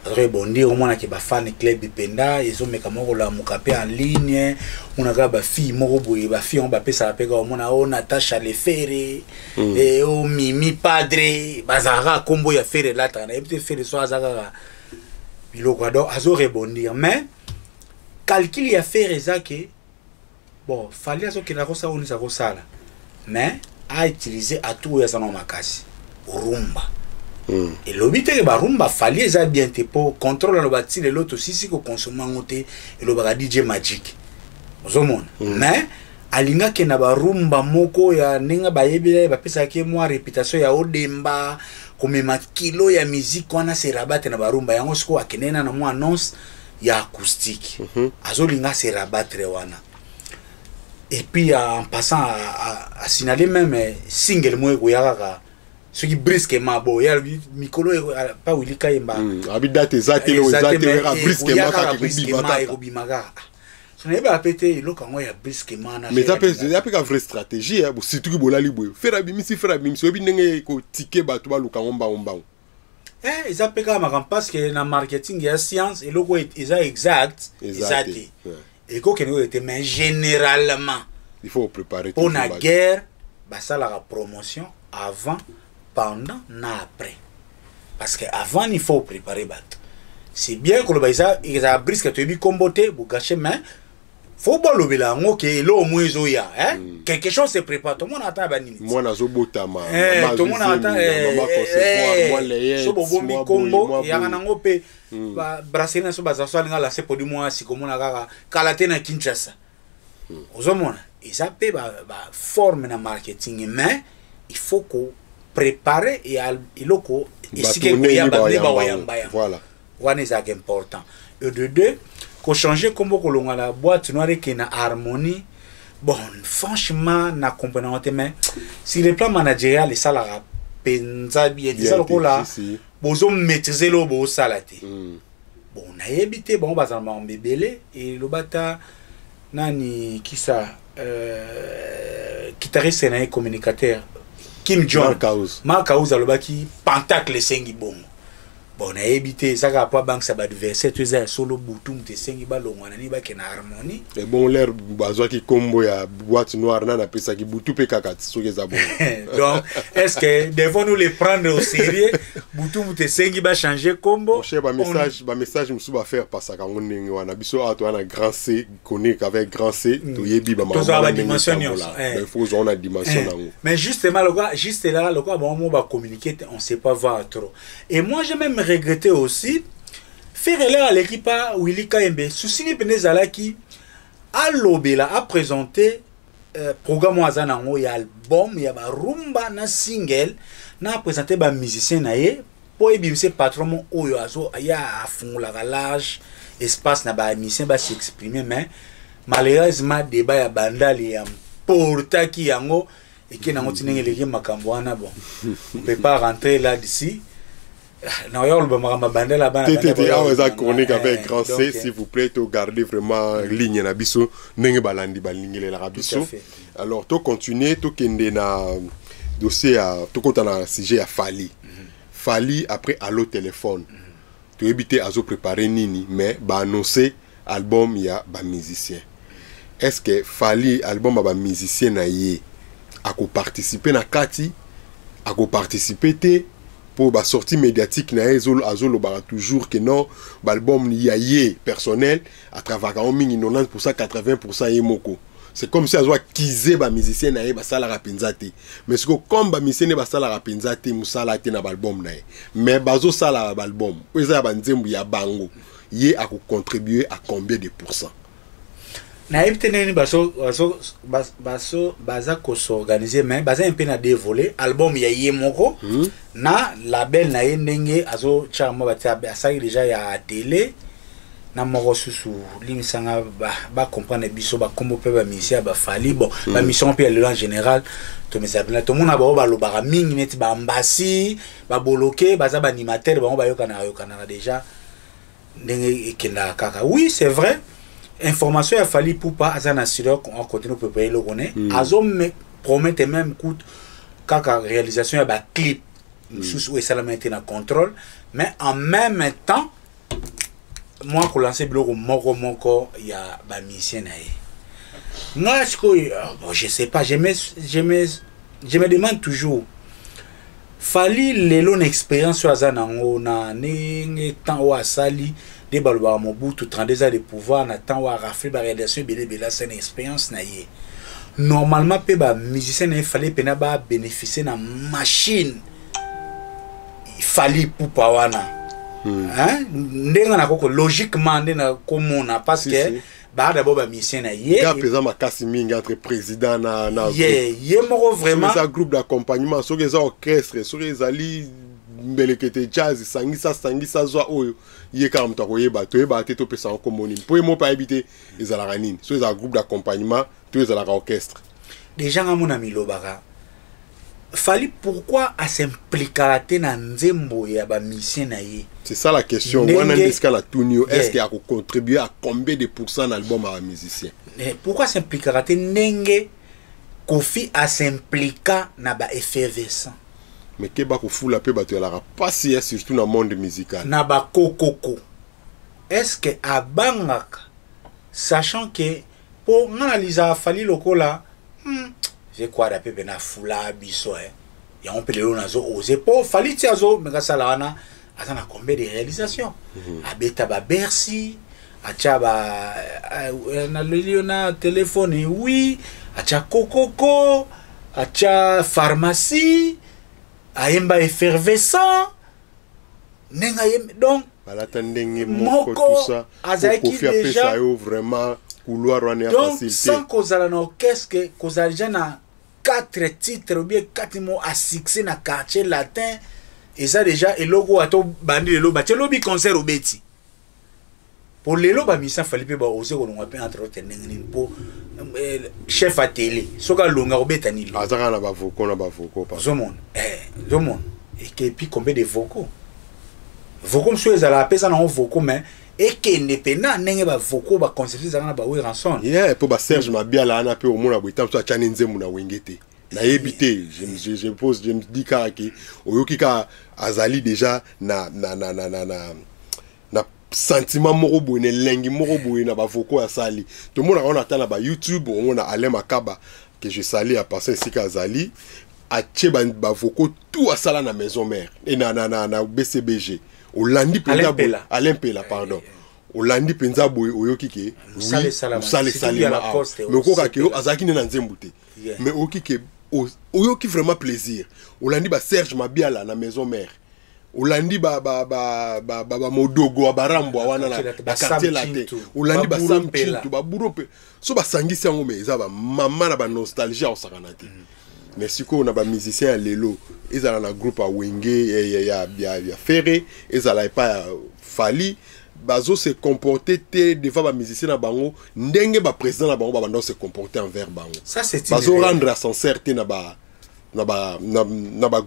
Rebondir au moins que ba fan club Bipenda ils ont mekamo la mukape en ligne on a ba fille moko boye ba fille on ba pesa peka au moins on Natacha le Ferré et au Mimi Padre bazara combo ya Ferré là ta na peut faire so azaka biloko ado azo rebondir mais calcul ya Ferré zake bon fallait azo kina kosa on sa kosala mais a utiliser à tout ya sana makasi rumba. Et l'obité que barumba fallait ça bien te pour contrôler le bâti de l'autre aussi si que consommer monter et le baga DJ Magic ozomon mais alinga ke na barumba moko ya ninga bayebile ba pesa ke moi réputation ya odemba comme ma kilo ya musique on a se rabattre na barumba yango siko akenena na mo annonce ya acoustique azolinga se rabattre wana. Et puis en passant à signaler même single mo ko yaka ce qui brusquement bon il y a mikolo pas Willy Kayemba habita tezate lo ezate vera brusquement ka bimaka ce n'est pas pété lo kango ya brusquement na mais ça peut ka vraie stratégie surtout que bolali boy faire bimisi so binenge ko tike bato ba luka ngomba ils appellent comme parce que na marketing ya science et logo est exact exact et ko keno était mais généralement il faut préparer pour la guerre bah ça la promotion avant pendant na après parce que avant il faut préparer battre c'est bien que le baisa il a brisque tu bi comboté bu gâcher mais faut pas le bilango que lo mwezo ya quelque chose se prépare tout le monde attend ba nini moi nazo botama tout le monde attend moi les so bombi combo ya nango pe ba brasserie na so baza so linga la se podi moi si comme na kaka kalate na Kinshasa ozomona ils appellent ba forme na marketing mais il faut que préparer et iloko ici que voilà one is important et de deux qu'on changer comme ko longa la boîte noire qui na harmonie bon franchement na comprenant mais si le plan managérial et ça la penza bien ça le là bozo maîtriser le bo salate bon na éviter bon bazama mbebele et le bata nani qui ça guitariste et communicateur Kim Jong Mark House alobaki pentacle sengi bongo bon na évité ça ka pas banque ça ba adversaire tu es solo butum te sengi ba longwana ni ba kena harmonie et bon l'air bazwa ki combo ya boîte noire na pesa ki butu pe kaka soke za bon. Donc est-ce que devons nous les prendre au sérieux butum te sengi ba changer combo cher ba message musu ba faire passer ka ngone wana biso a to na grand C connaît qu'avec grand C to yebi ba ma dimension il faut on a dimension nango mais justement juste là le quoi bon on va communiquer on sait pas voir trop et moi j'ai même regretté aussi faire l'air à l'équipe Willy Kaembe souci Penezalaki a lobela a présenté programme wazanango ya album ya ba rumba na single na présenté ba musicien na ye po ebimse patron oyo azo ya afungula ga large espace na ba musicien ba s'exprimer mais malheureusement débat ya bandali ya portaki yango et qui nango tinengeli makambo wana bon on peut pas rentrer là d'ici. Non, il y a un chronique avec grand C, s'il vous plaît, tu gardez vraiment ligne na biso, nenge balandi balingi la biso. Alors, tu continues, tu kende na dossier à tu compte na sujet à Fally. Fally après allo téléphone. Tu éviter à zo préparer nini, mais ba annoncer album ya ba musicien. Est-ce que Fally album ba musicien na yé a ko participer na kati, a ko participer te pour la sortie médiatique na azolo bara toujours que non l'album yé personnel à travers 90% 80% yemoko c'est comme si azwa kize ba musicien na ba sala rapenzate mais ce que comme ba musicien ba sala rapenzate musala te na album na mais bazo sala ba album eza ba nzembu ya bango yé a contribuer à combien de pourcents na ibteneni baza ko s'organiser mais baza un peu na dévoler album ya yemoko na label na ndenge azo chama batia asaki déjà ya télé na moko susu limisanga ba comprendre biso ba kombo pe ba mission ba Fally bon ba mission pe en général to mesabina to mona ba lobara mingi neti ba ambassi ba boloké baza ba animateur ba yokana déjà ndenge ekenda kaka oui c'est vrai. Information a fallu pour pas azana sur on continue pour payer le connaît azo me promettre même coûte kaka réalisation ya ba clip sous où ça la mettre en contrôle mais en même temps moi pour lancer blog moko ya ba mission na ye moi je sais pas je me demande toujours Fally lelo expérience sur azana na ninge temps wa sali des balwa Mobutu 32 ans de pouvoir n'attend wa rafler ba réalisation bela c'est une expérience na ye normalement pe ba musicien il fallait pena ba bénéficier na machine il fallait pour pawana hein ndenga na koko logiquement ndena komona parce que ba d'abord ba musicien na ye ka présent makasi mingi entre président na ye moko vraiment ça groupe d'accompagnement so que ça orchestre so que zali mbelekete jazz sangisa zwa oyo ye ka mta ko yeba to yeba te to pesa en commune pour mo pas habiter les alaranine so ça groupe d'accompagnement to les orchestre des gens amona milobaka Fally pourquoi a s'impliquer na nzembo ya ba mission na ye c'est ça la question wana ndiska la tunio est-ce qu'il a contribué à combien de pourcents d'album à musicien pourquoi s'impliquer nenge Kofi a s'impliquer na ba effervescent mais que ba ko fula pe bato la pas si surtout dans le monde musical na ba kokoko est-ce que abangaka sachant que pour analyser Fally lokola je crois da pe na fula biso ya on peut le nazo oser pour Fally tiazo mais ça la wana azana combien de réalisations abeta ba Bercy acha ba na Liona téléphone oui acha kokoko acha pharmacie aimba effervescent nenga donc balata ndenge moko tout ça azaki déjà vraiment couloir wana ya facilité facilité sans kozala na qu'est-ce que kozala déjà na 4 titres ou bien 4 mots à succès na quartier latin et ça déjà eloko ato bandi lelo ba lobi concert au beti pour lelo ba misa Fally pe ba oser ko ngwa entre autres ndenge pour chef à télé soka longa obeta ni lo azaka na ba vocaux pas zomon et puis combien de vocaux monsieur ezala pesa na vocaux mais et que ne pena nenge ba vocaux ba conception za na ba we ranson pour ba Serge Mabiala ana pe au mona boitam so achane nzemu na wengete na évité je pose je me dis que oyoki ka azali déjà na sentiment moko boye ne lengi moko boye na bavoko ya sali tout le monde on attend na ba YouTube on a Alain Makaba que je salue à passer ici kazali a tche bavoko tout à sala na maison mère et na BCBG Olandi penza boye Alain Pela pardon Olandi penza boye oyoki ke sale sala mais ko ka ke azaki na nzembu te mais oyoki ke oyoki vraiment plaisir Olandi ba Serge Mabiala na maison mère Olandi ba modogo barambo wana na quartier latin Olandi ba Sam Chintu ba burope so ba sangisi yango mais eza ba mama na ba nostalgie au sakanate mais siko na ba musicien ya lelo ezala na groupe a Wenge ya Ferré ezala pa Fali bazo se comporter te devant ba musicien na bango ndenge ba président na bango ba bando se comporter envers bango ça c'est bazo rendre sincère te na ba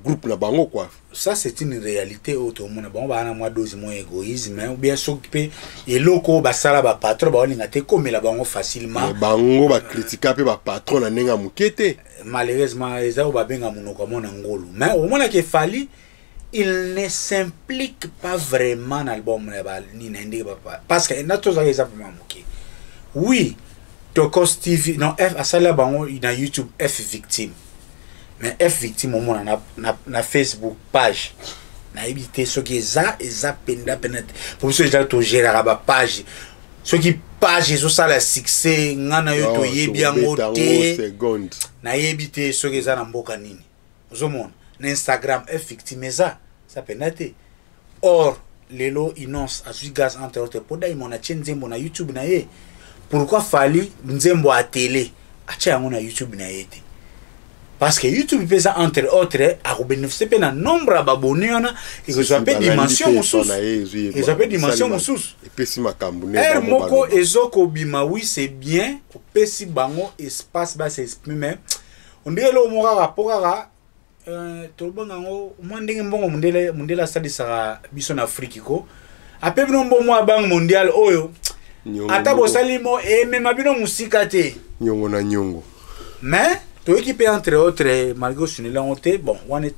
groupe na bango quoi. Ça c'est une réalité auto mon bon ba na moi dose mon égoïsme ou bien s'occuper et loko ba sala ba patron ba olinga te comme la bango facilement bango ba critiquer pe ba patron na nenga mukete malheureusement eza ba benga munoko mona ngolo mais au moins que Fali il ne s'implique pas vraiment dans l'album ni n'indi parce que nato za exemple mamuke oui Tokos TV non F asala bango na YouTube F victime mais F victime au moins na Facebook page na éviter ce qui eza penda pour ceux qui to gérer ba page ce qui page zo sala succès ngana yo to yebi yango te na éviter ce qui eza na mboka nini ozomona na Instagram F victime eza ça penda te or lelo inonce azui gaz entre autres poda imona nzembo na YouTube na ye pourquoi Fali nzembo a télé acha yango na YouTube na ye te parce que YouTube peut ça entre autres à bénéficier d'un nombre d'abonnés et que ça peut dimension moussous et ça peut dimension moussous et puis si ma cambouné moko ezoko bima oui c'est bien pesi bango espace bas s'exprimer on dit le mora rapport à to bango mandingi mbongo mundela stade sara biso na Afrique ko ape bino mbongo bango mondial oyo ata bosalimo e mema bino musika te nyongo na nyongo mais to équipe entre autres malgré ce n'est là on était bon on est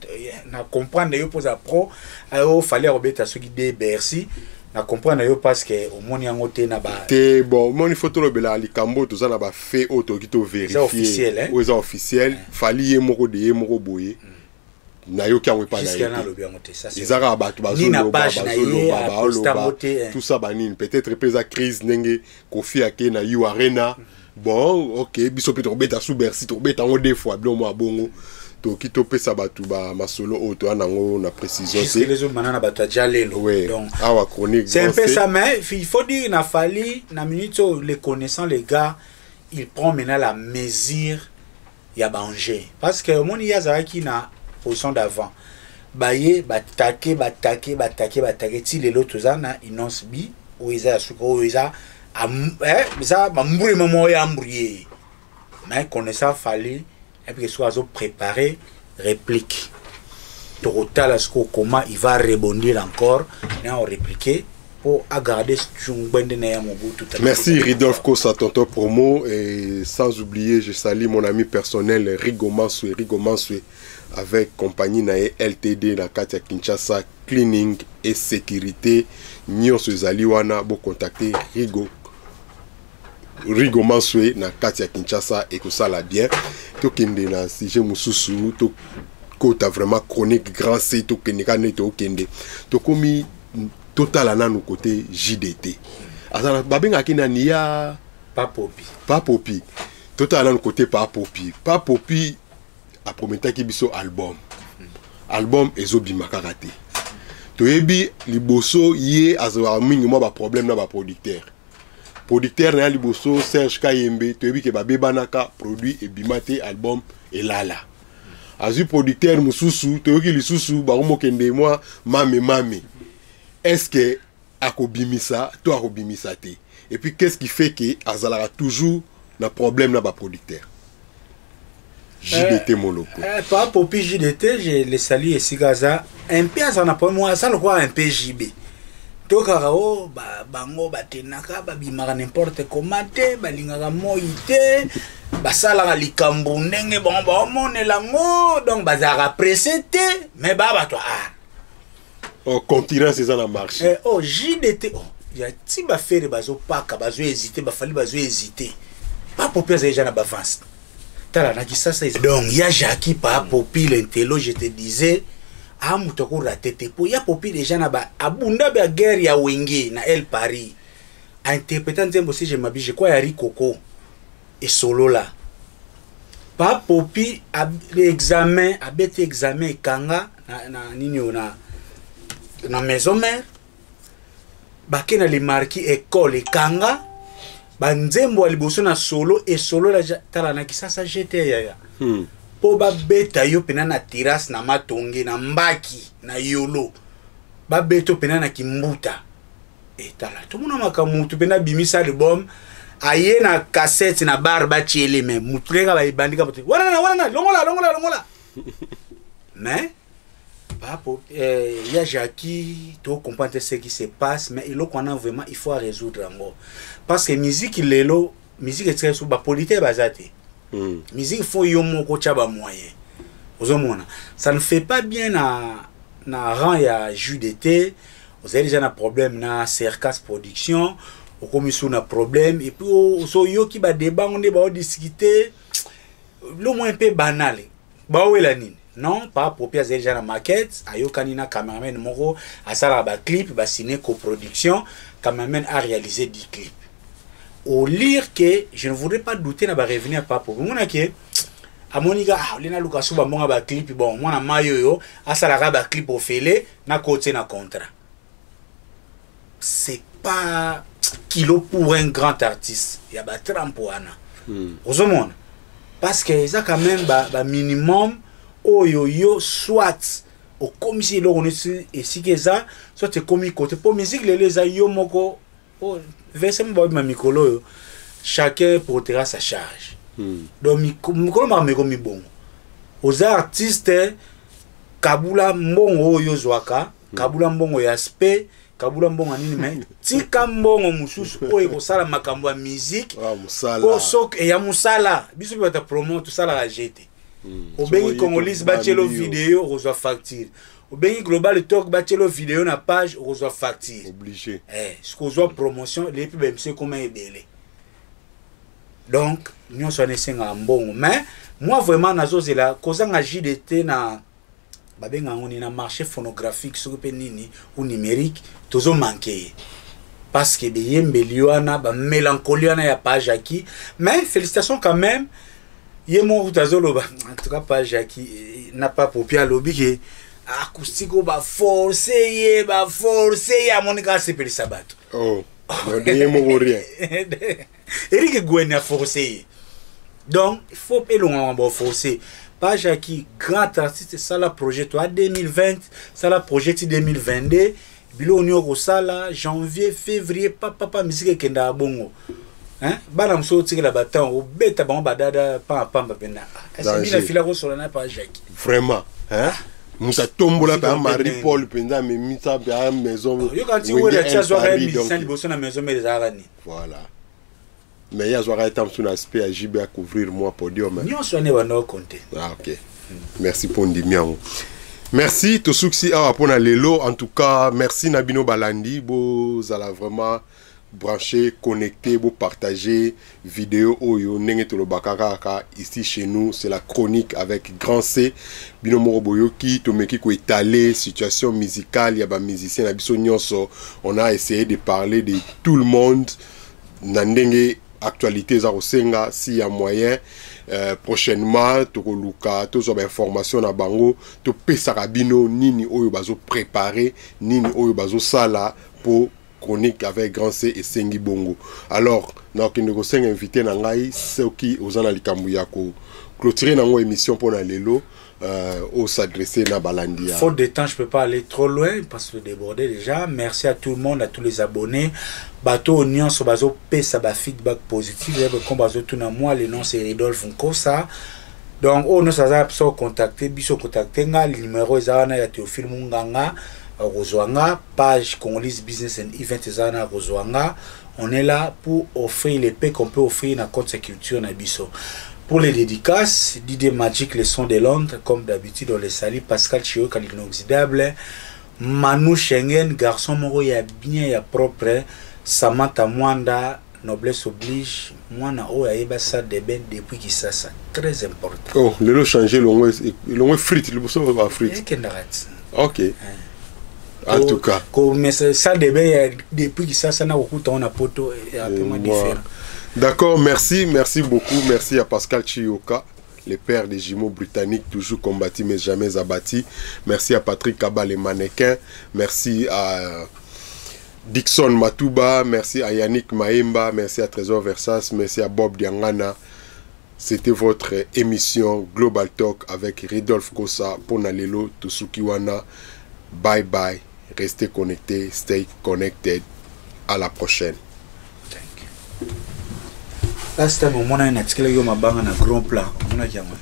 na comprendre yo pose à pro il fallait robeta ce qui de Bercy na comprendre yo parce que au moni yango te na ba te bon moni photo lo bela likambo to za na ba fait auto qui to vérifier c'est officiel hein oui c'est officiel fallait ye moko de ye moko boye na yo kanwe pa na ye ça c'est izaka batu bazolo tout ça banine peut-être pesa crise nenge Kofi ake na you arena bon ok biso peut beta sous Bercy to beta ngo deux fois bien moi bongo to ki to pesa batu ba masolo auto anango na précision c'est les autres manana batu jalelo donc awa chronique c'est un peu ça mais il faut dire na Fali na minute les connaissants les gars ils prennent maintenant la mesure ya danger parce que mon yaza qui na position d'avant baye batake ti lelo tozana inonce bi oiza suko oiza ça mburi momo ya mburi mais connaissant Fali et puis soit préparer réplique total ce comment il va rebondir encore et on répliquer pour garder Chungbende na Mobutu. Merci Ridolf Kosa tonton promo et sans oublier je salue mon ami personnel Rigo Mansue avec compagnie na LTD na Katia Kinshasa cleaning et sécurité nyonso ezali wana bo contacter Rigo Mansue na Katia Kinshasa et que ça la bien to kende na sujet mususu to kota vraiment chronique grand C to kende kana to kende to komi total anano côté JDT azana babenga kina niya papopi total anano côté papopi a prometaki biso album ezobima kakate to yebi liboso ye azwa mingi mo ba problème na ba producteur na liboso Serge Kayembe to yebi ke ba bebanaka produit ebimate album elala azu producteur mususu to yoki lisusu ba komokende moi mame est-ce que akobimisa to akobimisa te et puis qu'est-ce qui fait que azalaka toujours na problème na ba producteur JDT Moloko pas pour JDT je les salue ici Gaza un peu azana pour moi ça le quoi un peu JB tokaka o bango batenaka babimaka n'importe comment te balingaka moi te basalaka likambo ndenge bango baomonela ngo donc bazalaka pressé te mais bato concurrence eza na marché JDT ya ti bafere bazopaka bazohésite bafali bazohésite papopi aza deja na bavance tala na kisasa donc ya Jackie papopi l'intelo je te disais moto akorate te po ya popi déjà na abunda ba guerre ya wenge na El Paris a interprété nzembo si je m'abuse quoi ya Rikoko et solo là pa popi l'examen abete examen kanga na nini na maison mère bakena le marquis école kanga ba nzembo aliboso na solo et solo la tala na kisasa j'étais ya po babeta yo pena na terrasse na matonge na mbaki na yolo babeto pena na kimbuta etala tomona makamutu pena bimisa album aye na cassette na bar ba chiele me mutreka ba ibandika bote wana longola mais papo ya Jackie to comprendre ce qui se passe mais il qu'on a vraiment il faut résoudre ngo parce que musique lelo musique est très sous ba politique bazate musique faut yo moko chaba moyen ozomona ça ne fait pas bien na rang ya JDT vous avez déjà un problème na Cercas production au commission na problème et puis so yo ki ba débat on ba discuter le moins un peu banal ba wela nini non pas propre déjà na maquette ayo kanina cameraman moko asala ba clip ba signer coproduction cameraman a réalisé 10 clips. Au lire que je ne voudrais pas douter na ba revenir pas pour moi que a monika lena lukasu ba monga ba clip bon moi na mayo yo asala ba clip au fele na côté na contrat. C'est pas kilo pour un grand artiste, il y a ba trampoana. Ozomona parce que ça quand même ba minimum yo soit au commissaire lo on est ici que ça soit commis côté pour musique les yo moko verser ma mikolo chacun portera sa charge donc mikolo ma mi bon aux artistes kabula mbongo yo zwaka kabula mbongo ya spe kabula mbongo nini mais tika mbongo mususu oyo kosala makambo ya musique musala sok e ya musala biso bata promote sala la jeté obengi congolais bachelo vidéo reçoit facture obengi global talk bachelo vidéo na page reçoit facture obligé ce qu'on voit promotion les plus même c'est comment ebele donc nous sommes senga mbongo mais moi vraiment nazozela kozanga JDT na babenga ngoni na marché phonographique sur pe nini ou numérique tozo manquer parce que beyembeliwana ba mélancoliana ya page aki mais félicitations quand même yemo utazoloba en tout cas pas Jackie n'a pas popia lobby que acoustique ba forcer ya monika c'est per sabato yemo rien Eric Gwen a forcé donc il faut pas long ba forcer pas Jackie grand artiste ça la projet toi 2020 ça la projet 2022 bilo nyo ko sala janvier février papa musique kenda bongo hein bana mso tiki la batan o beta bango badada pamba penda est-ce que la fila ko solana pas Jackie vraiment hein musa tombola pa Marie Paul penda mais mita ba maison yo quand tu vois la chasse wa musicien liboso na maison mais zarani voilà mais ya zoara etam sur aspect à JB à couvrir moi podium nyo so ne wana compter OK merci pour ndimiango. Merci to succès à pona lelo en tout cas merci Nabino Balandi bo zala vraiment brancher, connecter, vous partager vidéo oyo nenge to lo bakaka ici chez nous, c'est la chronique avec grand C bino moroboyoki to meki ko étaler situation musicale ya ba musicien na biso nyonso. On a essayé de parler de tout le monde na ndenge actualité za osenga si ya moyen prochainement to luka to zo ba information na bango to pesa bino nini oyo bazo préparer nini oyo bazo sala pour chronique avec grand C et Sengi Bongo. Alors, nous avons invité Nangai, ceux qui ont likambu ya ko clôturer nango émission pour na lelo au s'adresser na Balandia. Faute de temps, je peux pas aller trop loin parce que débordé déjà. Merci à tout le monde, à tous les abonnés. Bateau Union sur bazo pesa ba feedback positif, comme bazo tout na moi, le nom c'est Rodolphe Nkosa. Donc on nous a contacté, biso contacté nga, le numéro ezana ya Théophile Munganga. Rozwanga, page Congolese Business and Event Zana Rozwanga. On est là pour offrir les paix qu'on peut offrir dans la culture Nabiso. Pour les dédicaces, Didier Magic, les sons de Londres, comme d'habitude, on les salue. Pascal Chio, inoxydable. Manu Schengen, garçon moro, il y a bien, il y a propre. Samantha Mwanda, noblesse oblige. Moi, il y a ça de ben depuis qui ça, c'est très important. Oh, le lot changé, l'on frite, le bousson va frite. Ok. En tout cas. Mais ça de ben depuis qui ça n'a beaucoup de temps, on a poto et un peu moins différent. D'accord, merci beaucoup. Merci à Pascal Chioka, le père des jumeaux britanniques, toujours combattu mais jamais abattu. Merci à Patrick Kaba, les mannequins. Merci à Dixon Matouba. Merci à Yannick Maemba. Merci à Trésor Versas. Merci à Bob Diangana. C'était votre émission Global Talk avec Ridolf Kosa, Ponalelo, Tosukiwana. Bye bye. Restez connectés. Stay connected. À la prochaine. Last time on a article yo mabanga na grand plan on a jamwe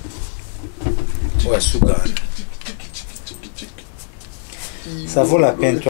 ça vaut la peine.